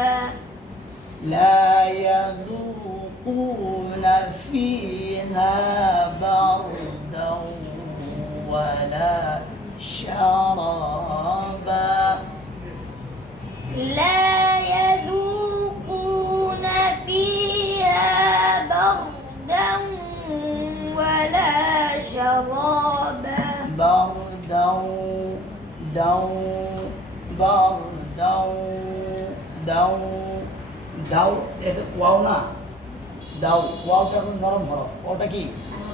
لا يذوقون فيها بردا ولا شرابا لا يذوقون فيها بردا ولا شرابا بردا دو بردا دو দাও, এটা ওয়াও না, দাও ওয়াওটা নরম হরফ, ওটা কি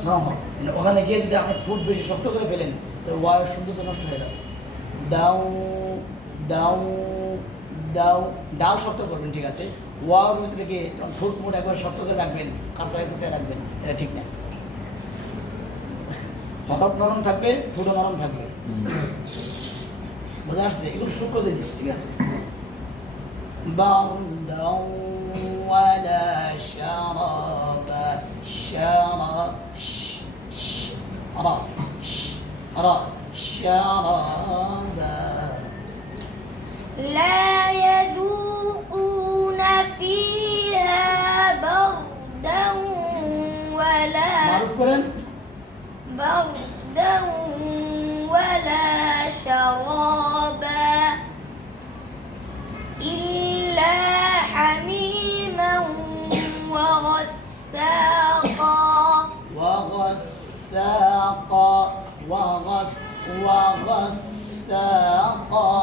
নরম হরফ। মানে ওখানে গিয়ে যদি আপনি ঠোঁট বেশি শক্ত করে ফেলেন তো ওয়াওয়ের সৌন্দর্য নষ্ট হয়ে যাবে। দাও, দাও, দাও, ডাল শক্ত করবেন, ঠিক আছে। ওয়াওর ভিতরে গিয়ে ঠোঁট মুট একবার শক্ত করে রাখবেন, কাঁচায় কুচায় রাখবেন, এটা ঠিক না। হরফ নরম থাকবে, ঠোঁটও নরম থাকবে, বোঝা আসছে? এগুলো সূক্ষ্ম জিনিস, ঠিক আছে। بردا ولا شرابا شرابا لا يذوقون فيها بردا ولا معروف করেন। بردا ولا شرابا إلا حميما وغساقا وغساقا وغساقا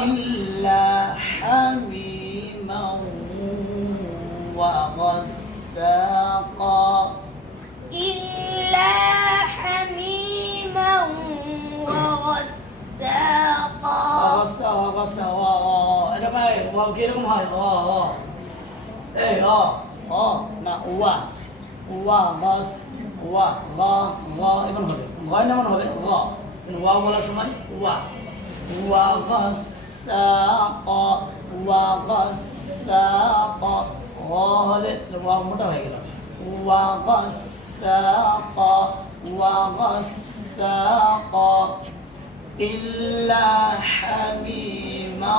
إلا حميما وغساقا إلا حميما وغساقا এটা ভাই ওয়াও কিরকম হয়? এই না ওয়া, ওয়া গাস, ওয়া গা, গা এমন হবে, গয় না এমন হবে গ, কিন্তু ওয়া বলার সময় ওয়া, ওয়া গাসাকা, ওয়া গাসাকা, গ হলে ওয়া মোটা হয়ে গেল। ওয়া গাস وغساق وغساق إلا حميما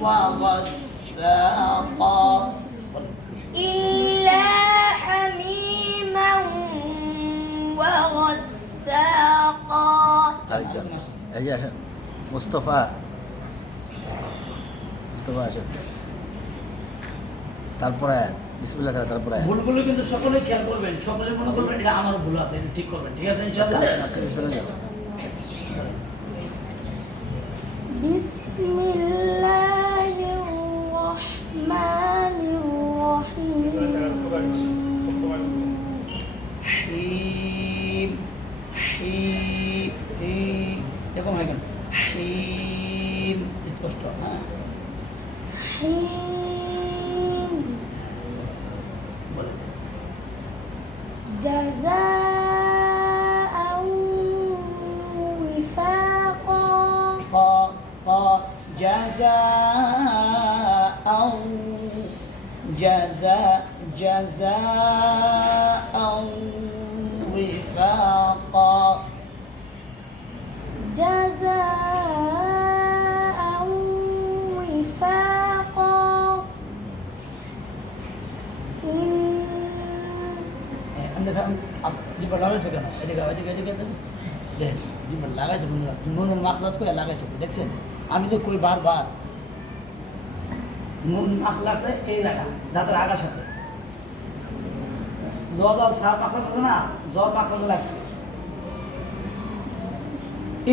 وغساقا إلا حميما وغساقا আরেকজন এই যে আসেন মুস্তফা আসেন তারপরে বিসমিল্লাহ তারপরে ভুলগুলো কিন্তু সকলে খেয়াল করবেন, সকলে মনে করবেন এটা আমার ভুল আছে, এটা ঠিক করবেন, ঠিক আছে ইনশাআল্লাহ। চলে যাও بسم الله الرحمن الرحيم حيم حيم حيم এরকম হয় কেন? حيم স্পষ্ট, হ্যাঁ حين বলেন। جزاء وفاقا جزاء وفاقا جزاء وفاقا জীবন লাগাইছো কেন? এদিকে দেখ জীবন লাগাইছো বন্ধুরা, নুন মাখলাস করে লাগাইছো, দেখছেন? আমি তো কই বারবার নুন মাখলাতে এই জায়গা দাঁতের আগার সাথে জল সাপ মাখলাস আছে না, জল মাখলাতে লাগছে।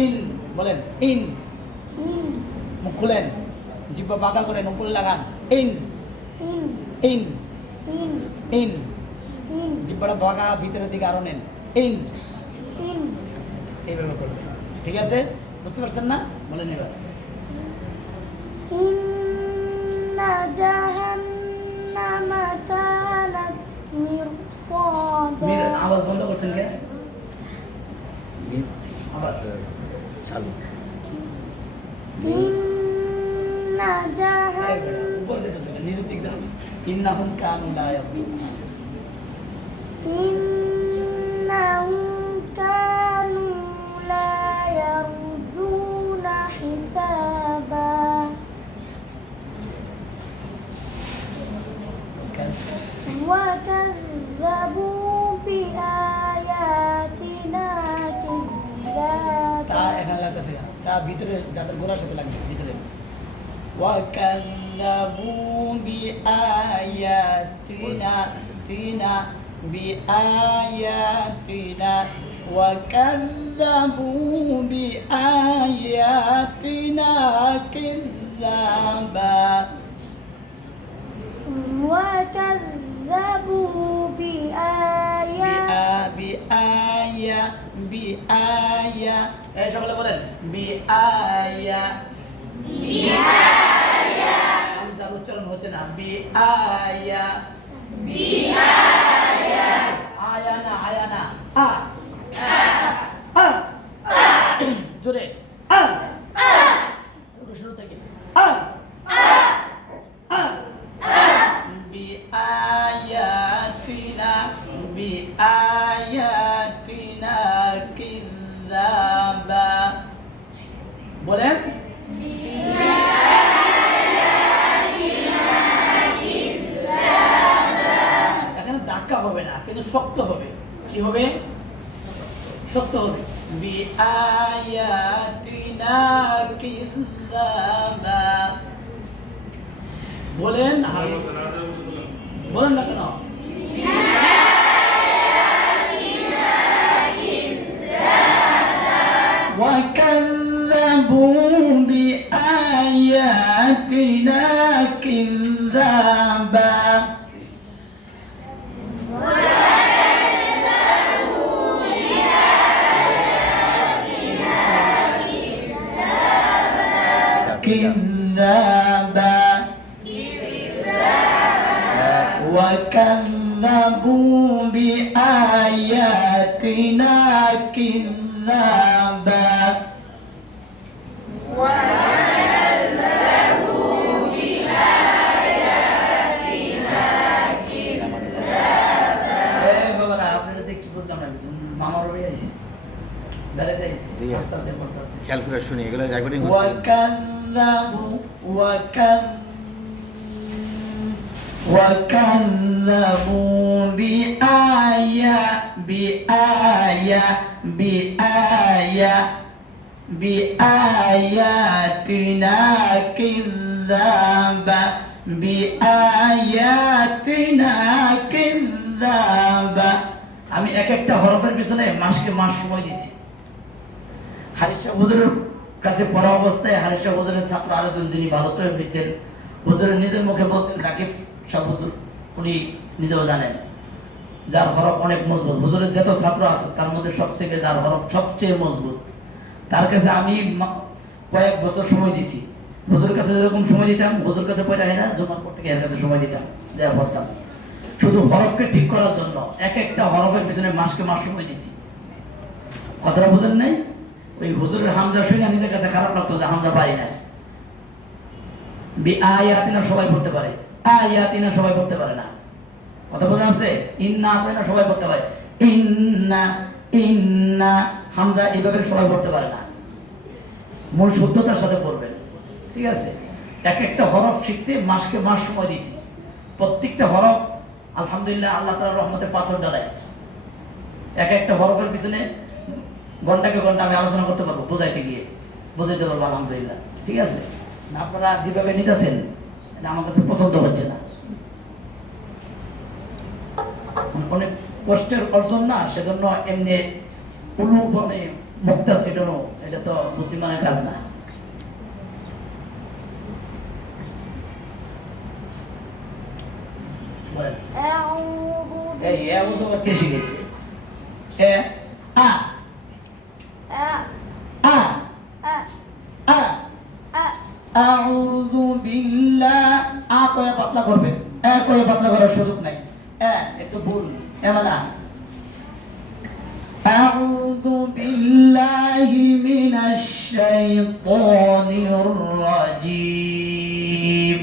ইন বলেন, ইন إن মুখ খুলেন, জিব্বা বাঁকা করেন, উপরে লাগান, ইন إن ইন إن ইন إن জিব্বাটা বাঁকা ভিতরের দিকে আরো নেন, ইন إن এইভাবে করবেন, ঠিক আছে? বুঝতে পারছেন না? বলেন এবার। إن جهنم كانت مرصادا আওয়াজ বন্ধ করছেন কে? আবার চালু إن جهنم উপর দিতেছে নিজের দিক দাও। ইন্নাহুম কানু লা ইয়াকুলুন إنهم كانوا لا يرجون حسابا وكذبوا بآياتنا তা كذابا এখানে লাগতেছে না, তা ভিতরে যাদের গোড়ার সাথে লাগবে ভিতরে। وكذبوا بآياتنا بآياتنا وكذبوا بآياتنا كذابا وكذبوا بآياتنا بآية এই সকলে বলেন বিআয়া হামজার উচ্চারণ হচ্ছে না, বিআয়া আয়ানা আয়ানা আ জোরে শুরু থেকে বিআয়াতিনা বিআয়াতিনা কিযাবা বলেন। এখানে ধাক্কা হবে না, কিন্তু শক্ত হবে। কি হবে? শক্ত হবে। বিআয়াতিনা কিযাবা বলেন। বলেন না কেন? وكذبوا بآياتنا كذابا كذابا وكذبوا بآياتنا كذابا তাদের পড়তে আছে খেয়াল করে শুনি, এগুলো রেকর্ডিং হচ্ছে। وكذبوا بآياتنا كذابا আমি এক একটা হরফের পিছনে মাসকে মাস সময় দিছি। হারিস শাহ হুজুরের কাছে পড়া অবস্থায় হারিস শাহ হুজুরের ছাত্র আরেকজন যিনি ভালো তো হয়েছেন, হুজুরের নিজের মুখে বলছেন, রাকিব শাহ হুজুর উনি নিজেও জানেন যার হরফ অনেক মজবুত। হুজুরের যত ছাত্র আছে তার মধ্যে সবচেয়ে যার হরফ সবচেয়ে মজবুত, তার কাছে আমি কয়েক বছর সময় দিছি। হুজুরের কাছে যেরকম সময় দিতাম, হুজুর কাছে পড়া হয় না, জুমার পর থেকে এর কাছে সময় দিতাম, যা পড়তাম শুধু হরফকে ঠিক করার জন্য। এক একটা হরফের পিছনে মাসকে মাস সময় দিছি। কথাটা বুঝেন নাই? ওই হুজুরের হামজা শুনে নিজের কাছে খারাপ লাগতো যে হামজা পারি না। বিআয়াতিনা সবাই পড়তে পারে, আয়াতিনা সবাই পড়তে পারে না। কথা বোঝা যাচ্ছে? ইন্না আতাইনা সবাই পড়তে পারে, ইন্না ইন্না হামজা এইভাবে সবাই পড়তে পারে না। মূল শুদ্ধতার সাথে পড়বেন, ঠিক আছে? এক একটা হরফ শিখতে মাসকে মাস সময় দিয়েছি। প্রত্যেকটা হরফ আলহামদুলিল্লাহ আল্লাহ তাআলার রহমতে পাথর ডালায়। এক একটা হরফের পিছনে ঘন্টাকে ঘন্টা আমি আলোচনা করতে পারবো, বোঝাইতে পারবো আলহামদুলিল্লাহ, ঠিক আছে? আপনারা যেভাবে নিতেছেন এটা আমার কাছে পছন্দ হচ্ছে না। অনেক কষ্টের অর্জন না, সেজন্য এমনি মানে মুক্তা ছিটানো এটা তো বুদ্ধিমানের কাজ না। এই আউযু কে শিখেছে? আ আ আ আউযু বিল্লাহ। কয়ে পাতলা করবেন, কয়ে পাতলা করার সুযোগ নাই। একটু ভুল এমনা। আউযু বিল্লাহি মিনাশ শাইতানির রাজীম।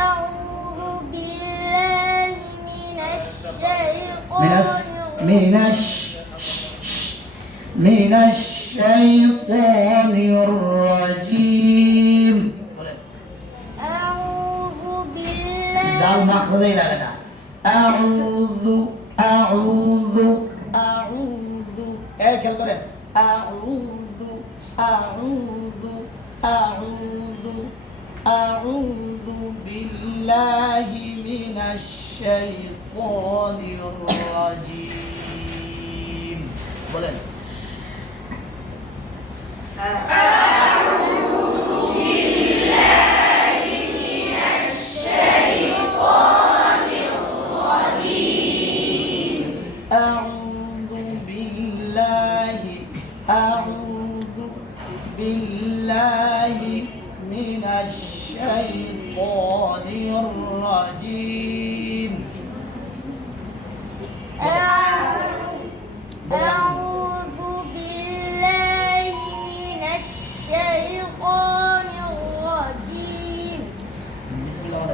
أعوذ بالله من الشيطان الرجيم. أعوذ بالله دال مخرجي لنا. أعوذ খেয়াল করেন। أعوذ بالله من الشيطان الرجيم. বলেন। أعوذ بالله من الشيطان الرجيم. أعوذ بالله من الشيطان الرجيم. بسم الله.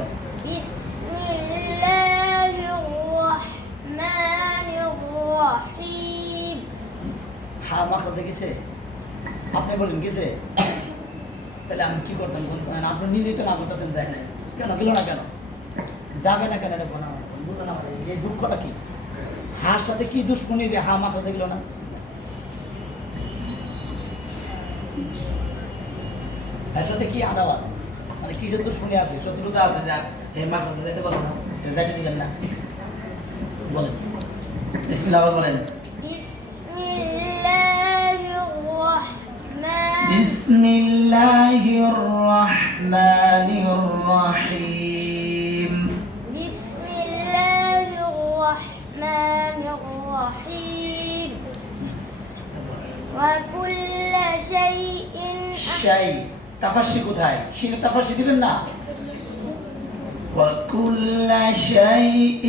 بسم الله الرحمن الرحيم. হ্যাঁ মাখরাজে গেছে? আপনি বলেন গেছে? তাহলে আমি কি করতাম বলতেন? আপনি নিজেই তো না করতেছেন, যায় না কেন? গেল না কেন? যাবে না কেন? বুঝো না এই দুঃখটা কি? হার সাথে কি দুশ্মনী যে হা মাখরাজে গেল না? এর সাথে কি আদাবাদ, মানে কিসের দুশ্মনী আছে, শত্রুতা আছে? যা এই মাখরাজে যেতে পারবো না, যাইতে দিবেন না। বলেন বিসমিল্লাহ বলেন। بسم الله الرحمن الرحيم. بسم الله الرحمن الرحيم. وكل شيء তাফাসসি কোথায়? শিলে তাফাসসি দিবেন না? وكل شيء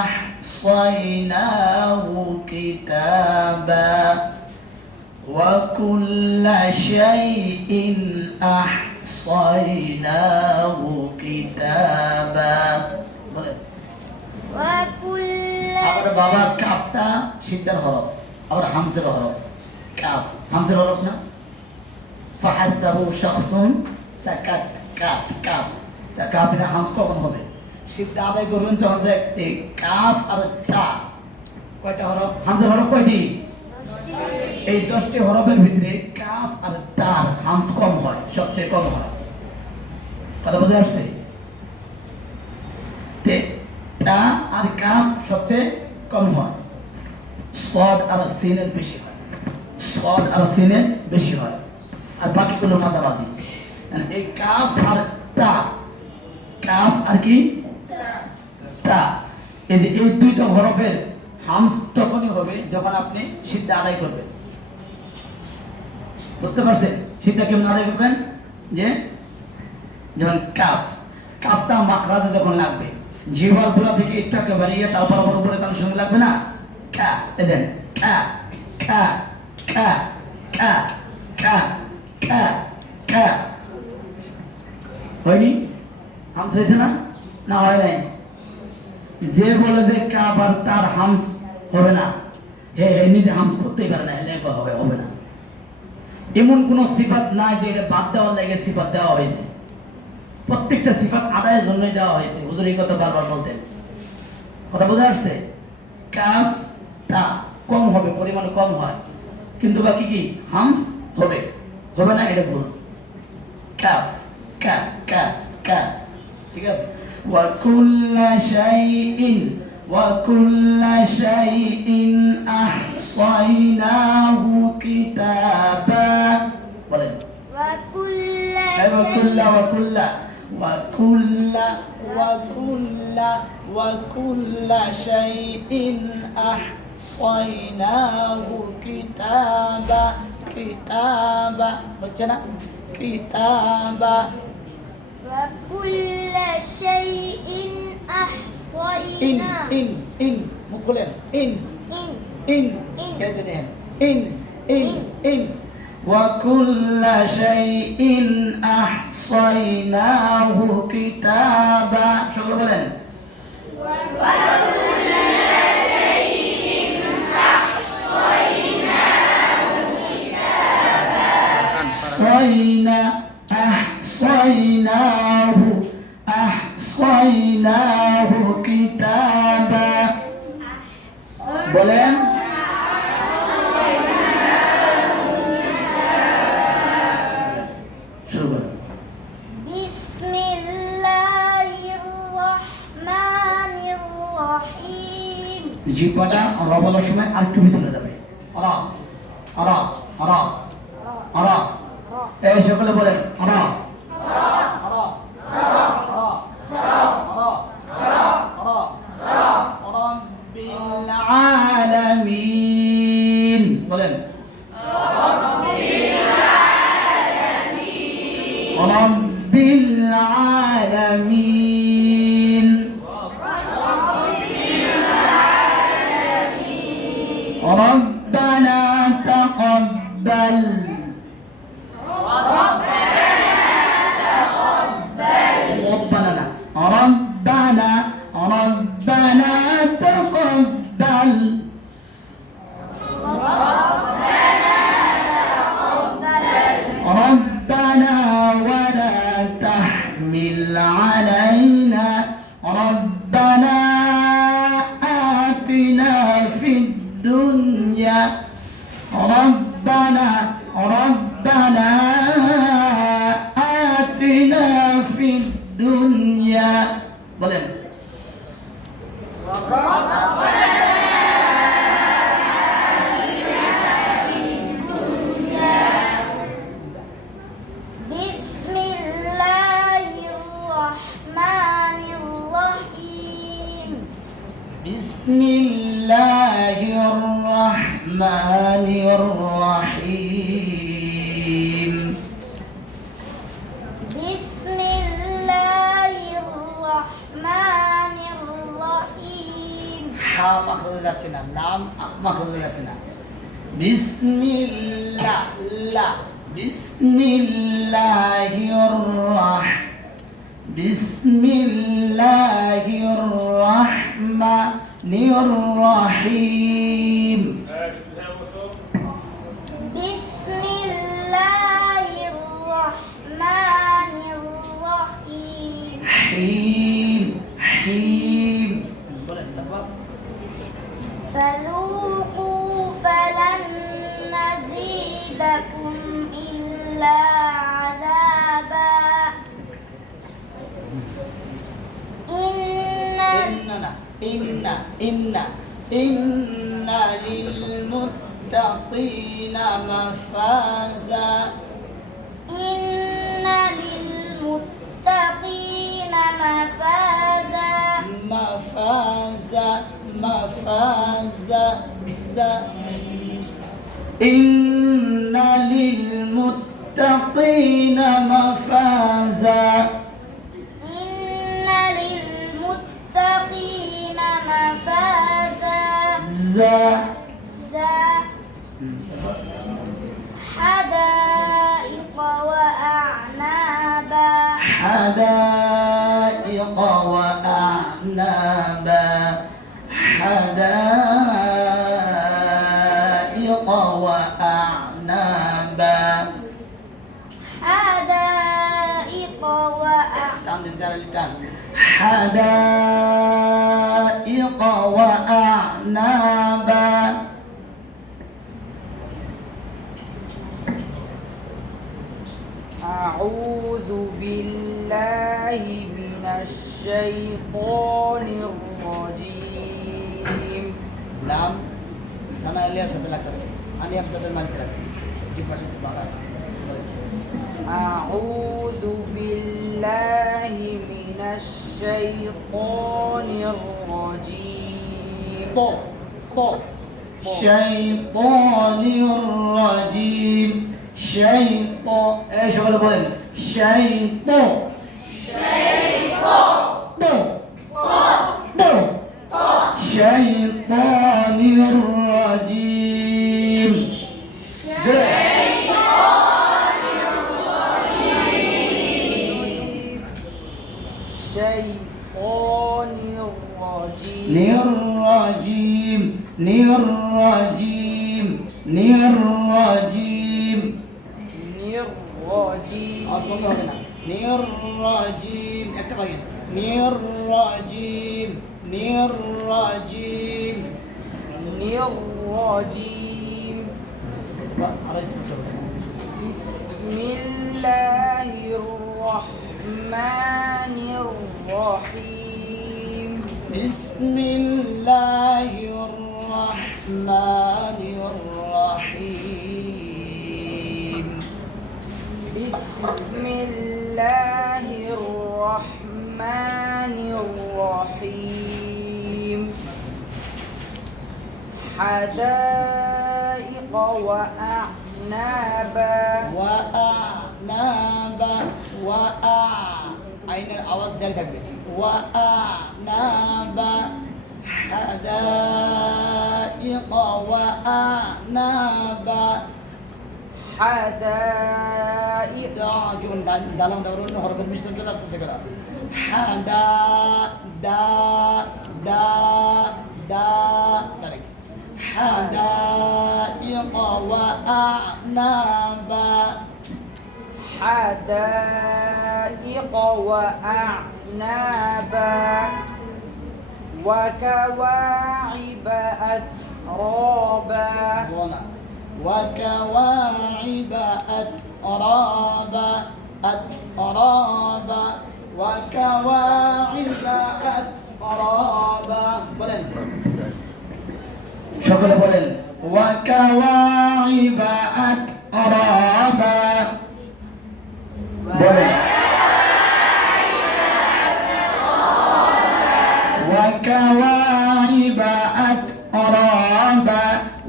أحصيناه كتابا. وكل شيء أحصيناه كتابا. وكل আবার বাবার কাফটা সিদ্ধার হরফ, আবার হামজের হরফ, কাফ হামজার হরফ না ফাহাদাহু শাখসুন সাকাত কাফ কাফ তা কাফ না হামজ কখন হবে সিদ্ধা আদায় করবেন যখন যে এই কাফ আর তা কয়টা হরফ হামজার হরফ কয়টি এই 10টি হরফের ভিতরে কাফ আর তার হামজ কম হয় সবচেয়ে কম হয় কথা বুঝে আসছে তে তা আর কাফ সবচেয়ে কম হয় সদ আর সিনের বেশি হয় সদ আর সিনের বেশি হয় আর বাকিগুলো মাঝামাঝি এই কাফ আর তা কাফ আর কি তা এই যে এই দুইটা হরফের হামজ তখনই হবে যখন আপনি সিদ্ধা আদায় করবেন বুঝতে পারছেন সিদ্ধা কেমন আদায় করবেন যে যখন কাফ কাফটা মাখরাজে যখন লাগবে জিহ্বার গোড়া থেকে একটু একেবারে তারপর আবার উপরে তার সঙ্গে লাগবে না কা এদেন কা কা কা কা কা কা কা হয়নি হামজ হয়েছে না না হয় নাই যে বলে যে কাফ আর তার হামজ হবে না হে নিজে হামজ করতেই পারে না লেখা হবে না এমন কোন সিফাত নাই যে এটা বাদ দেওয়ার লাগে সিফাত দেওয়া হয়েছে প্রত্যেকটা সিফাত আদায়ের জন্যই দেওয়া হয়েছে হুজুর এই কথা বারবার বলতেন কথা বোঝা যাচ্ছে কাফ তা কম হবে পরিমাণে কম হয় কিন্তু বাকি কি হামজ হবে হবে না এটা ভুল কাফ কা কা কা ঠিক আছে ওয়া কুল্লা শাইইন আহসাইনাহু কিতাবা বলেন وكل شيء أحصيناه كتابا হচ্ছে না কিতাবা وكل شيء أحصيناه ইন মুখ খুলেন ইন কেটে দেন ইন وكل شيء أحصيناه كتابا شغل بولن أحصيناه كتابا بولن بسم الله الرحمن الرحيم জিহ্বাটা র বলার সময় আরেকটু পিছনে যাবে রা রা রা রা এই সকলে বলেন রা রা রা রা রা রাব্বিল আলামিন বলেন রাব্বিল আলামিন ربنا تقبل ربنا تقبل ربنا ولا تحمل علينا ربنا آتنا في الدنيا ربنا آتنا في الدنيا বলেন بسم الله الرحمن الرحيم بسم الله الرحمن الرحيم بسم الله الرحمن الرحيم হা মাখরাজে যাচ্ছে না নাম মাখরাজে যাচ্ছে না বিসমিল্লাহ লা বিসমিল্লাহির রাহমানির রহিম إن للمتقين مفازا إن للمتقين مفازا إن للمتقين مفازا إن للمتقين مفازا حدائق وأعنابا حدائق وأعنابا حدائق وأعنابا حدائق حدائق وأعنابا أعوذ بالله من الشيطان الرجيم লাম সানা এলিয়ার সাথে লাগতেছে আমি আপনাদের মালিকের আছি কি পাশে বাড়া أعوذ بالله من الشيطان الرجيم شيطان الرجيم شيطان ايش ولا بقول شيطان شيطان الرجيم الشيطان الرجيم الرجيم الرجيم الرجيم الرجيم একটা বাকি الرجيم الرجيم الرجيم আরো স্পষ্ট بسم الله الرحمن الرحيم بسم الله الرحمن الرحيم بسم الله الرحمن الرحيم حدائق وأعنابا وأعنابا عين الأواز زي كده وأعنابا حدائق وأعنابا حدائق দাঁড়ান দাঁড়ান দাঁড়ান হরফের মিশ্রণ চলে আসতেছে করা হাদা দা দা দা দাঁড়ান حدائق وأعنابا حدائق وأعنابا وكواعب أترابا وكواعب أترابا أترابا وكواعب أترابا বলেন সকলে বলেন وكواعب أترابا বলেন وكواعب أترابا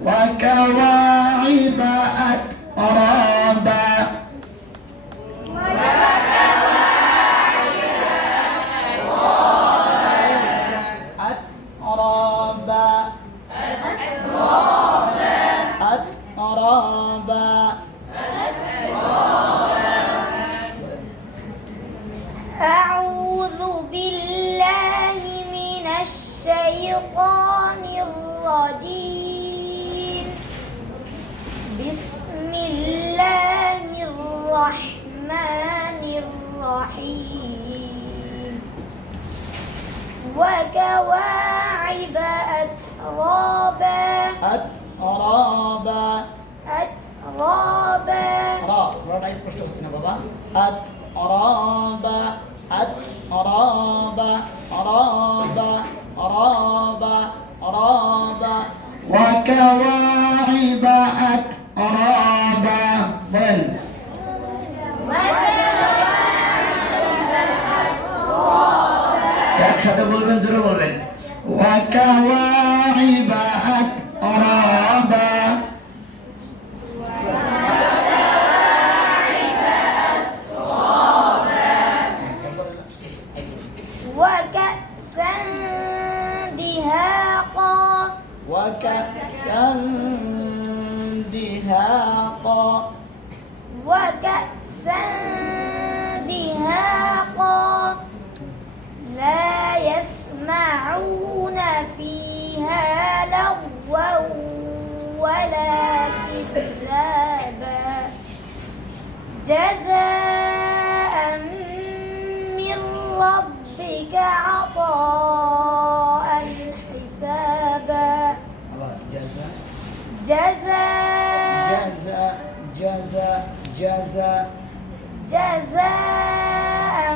وكواعب أترابا أترابا أترابا أعوذ بالله من الشيطان الرجيم بسم الله الرحمن الرحيم وكواعب أترابا أترابا أترابا راء স্পষ্ট হচ্ছে না বাবা أترابا أترابا رابا أترابا رابا وكواعب أترابا بل একসাথে বলবেন, জোরে বলবেন। وكواعب أترابا وكأسا دهاقا وكأسا دهاقا وكأسا دهاقا لا يسمعون فيها لغوا ولا كذابا جزاء من ربك عطاء حسابا جزاء جزاء جزاء جزاء جزاء جزاء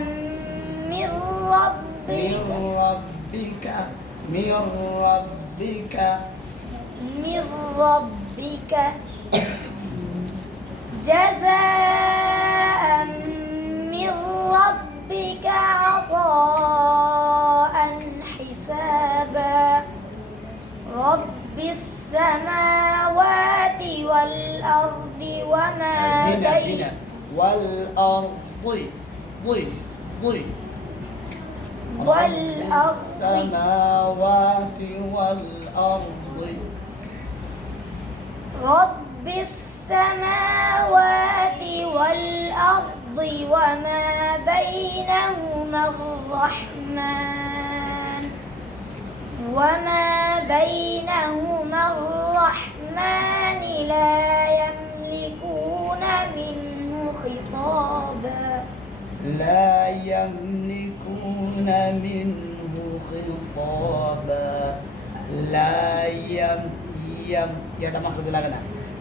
من ربك من ربك من ربك من ربك جزاء من ربك عطاء حسابا رب السماوات والأرض وما جنا بين جنا والأرض ضي والأرض السماوات والأرض رب السماوات والأرض وما بينهما الرحمن وما بينهما الرحمن لا يملكون منه خطابا لا يملكون منه خطابا لا يا مخرج لغنا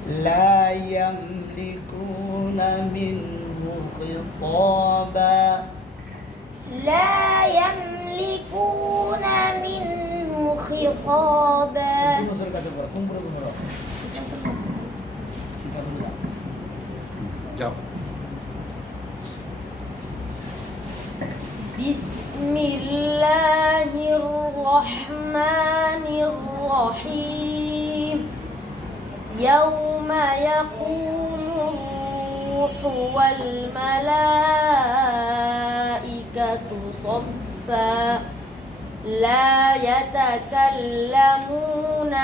لا يملكون منه خطابا لا يملكون منه خطابا যাও بسم الله الرحمن الرحيم يوم يقوم الروح والملائكة صفا لا يتكلمون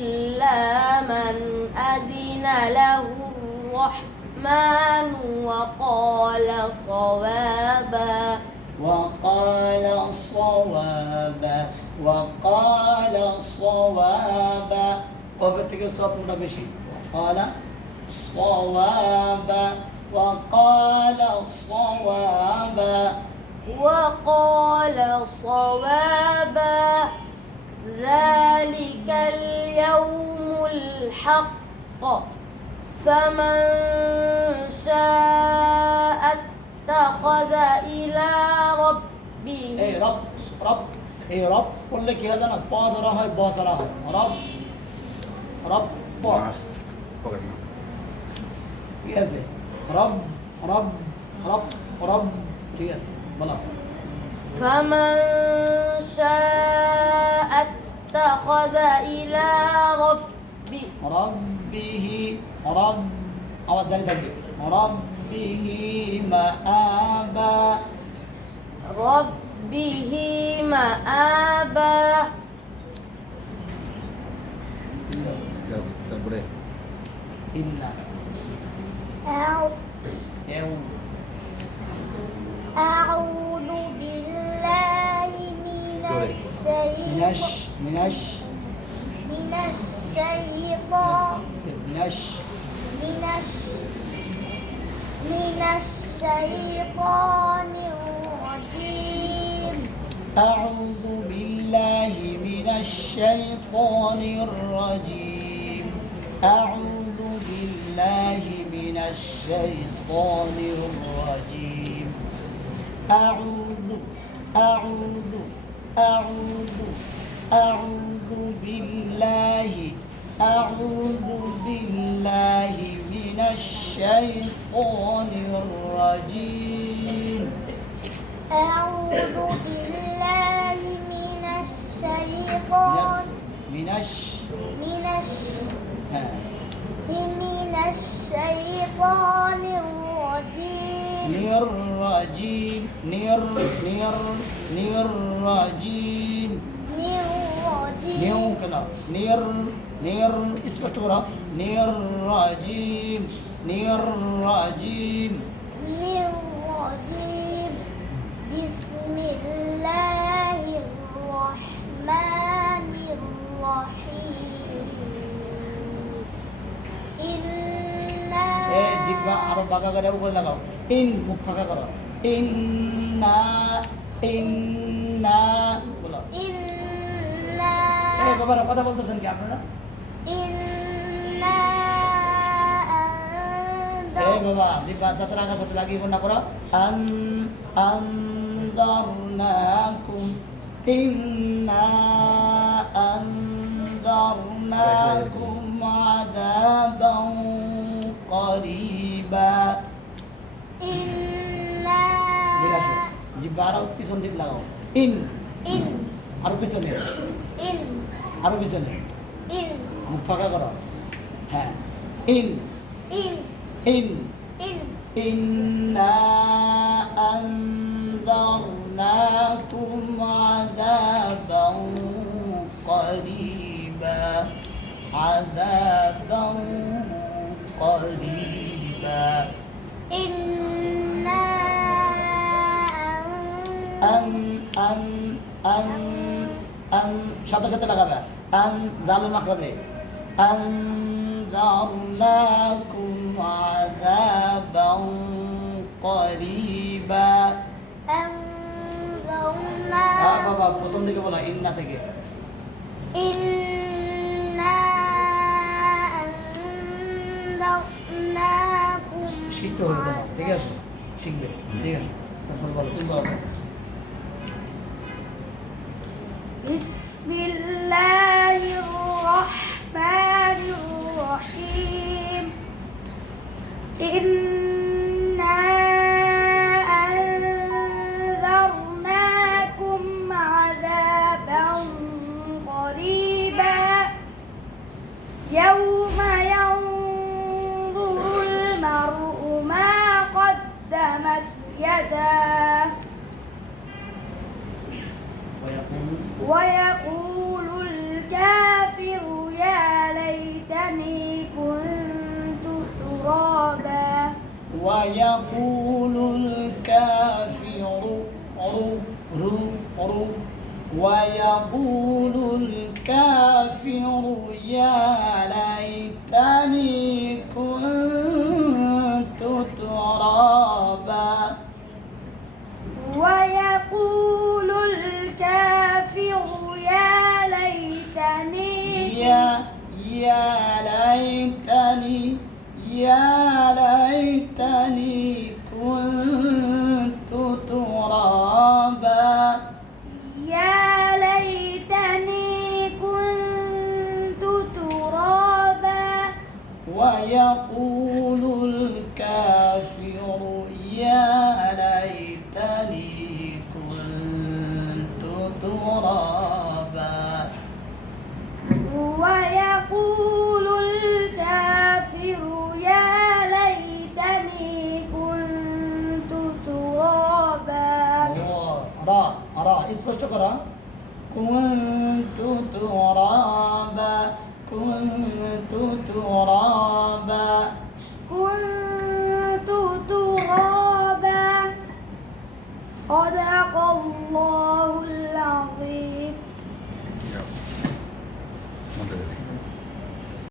إلا من أذن له الرحمن وقال صوابا وقال صوابا وقال صوابا قبل থেকে সবটা বেশি قال صوابا وقال صوابا وقال صوابا ذلك اليوم الحق فمن شاء اتخذ إلى ربه এই রব রব এই রব বললে কি হয় জানো প ধরা হয় ব ধরা হয় রব রব প মাস পকেট না ঠিক আছে রব রব রব রব ঠিক আছে বলো فمن شاء اتخذ إلى ربه ربه رب আওয়াজ জারি থাকবে ربه مآبا ربه مآبا যাও তারপরে إنا أعوذ بالله من الشيطان من الشيطان الرجيم أعوذ بالله من الشيطان الرجيم أعوذ بالله من الشيطان الرجيم أعوذ أعوذ أعوذ আউযু বিল্লাহি মিনাশ শাইতানির রাজিম أعوذ بالله من الشيطان من الشيطان الرجيم স্পষ্ট করো নির্রাজিম بسم الله الرحمن الرحيم إنا জিহ্বা আরো বাঁকা করে উপরে লাগাও ইন মুখ ফাঁকা করো ইন্না বলো إنا এই বাবারা কথা বলতেছেন কি আপনারা إنا এই বাবা জিহ্বা যাতে লাগার সাথে লাগিয়ে বন্যা করো আনদারনাকুম ইন্না আনদারনাকুম আযাবান করিবা إنا ঠিক আছে জিহ্বা আরো পিছন দিক লাগাও ইন إن আরো পিছনে إن আরো পিছনে إن মুখ ফাঁকা করো হ্যাঁ ইন إن ইন إن إنا أنذرناكم عذابا قريبا إنا সাথে সাথে লাগাবে জালের মাখরাজে أنذرناكم عذابا قريبا বাবা প্রথম দিকে বলা ইন্না থেকে إنا أنذرناكم শিখতে হবে তোমার ঠিক আছে শিখবে ঠিক আছে তারপর বলো তুমি বলো بسم الله الرحمن الرحيم إنا أنذرناكم عذابا قريبا يوم ينظر المرء ما قدمت يداه ويقول الكافر يا ليتني كنت ترابا ويقول الكافر ويقول الكافر يا ليتني كنت ترابا ويقول الكافر يا ليتني يا ليتني كنت ترابا يا ليتني كنت ترابا ويقول الكافر يا ليتني كنت ترابا ويقول الكافر يا ليتني كنت ترابا را স্পষ্ট করা كنت ترابا كنت ترابا كنت ترابا صدق الله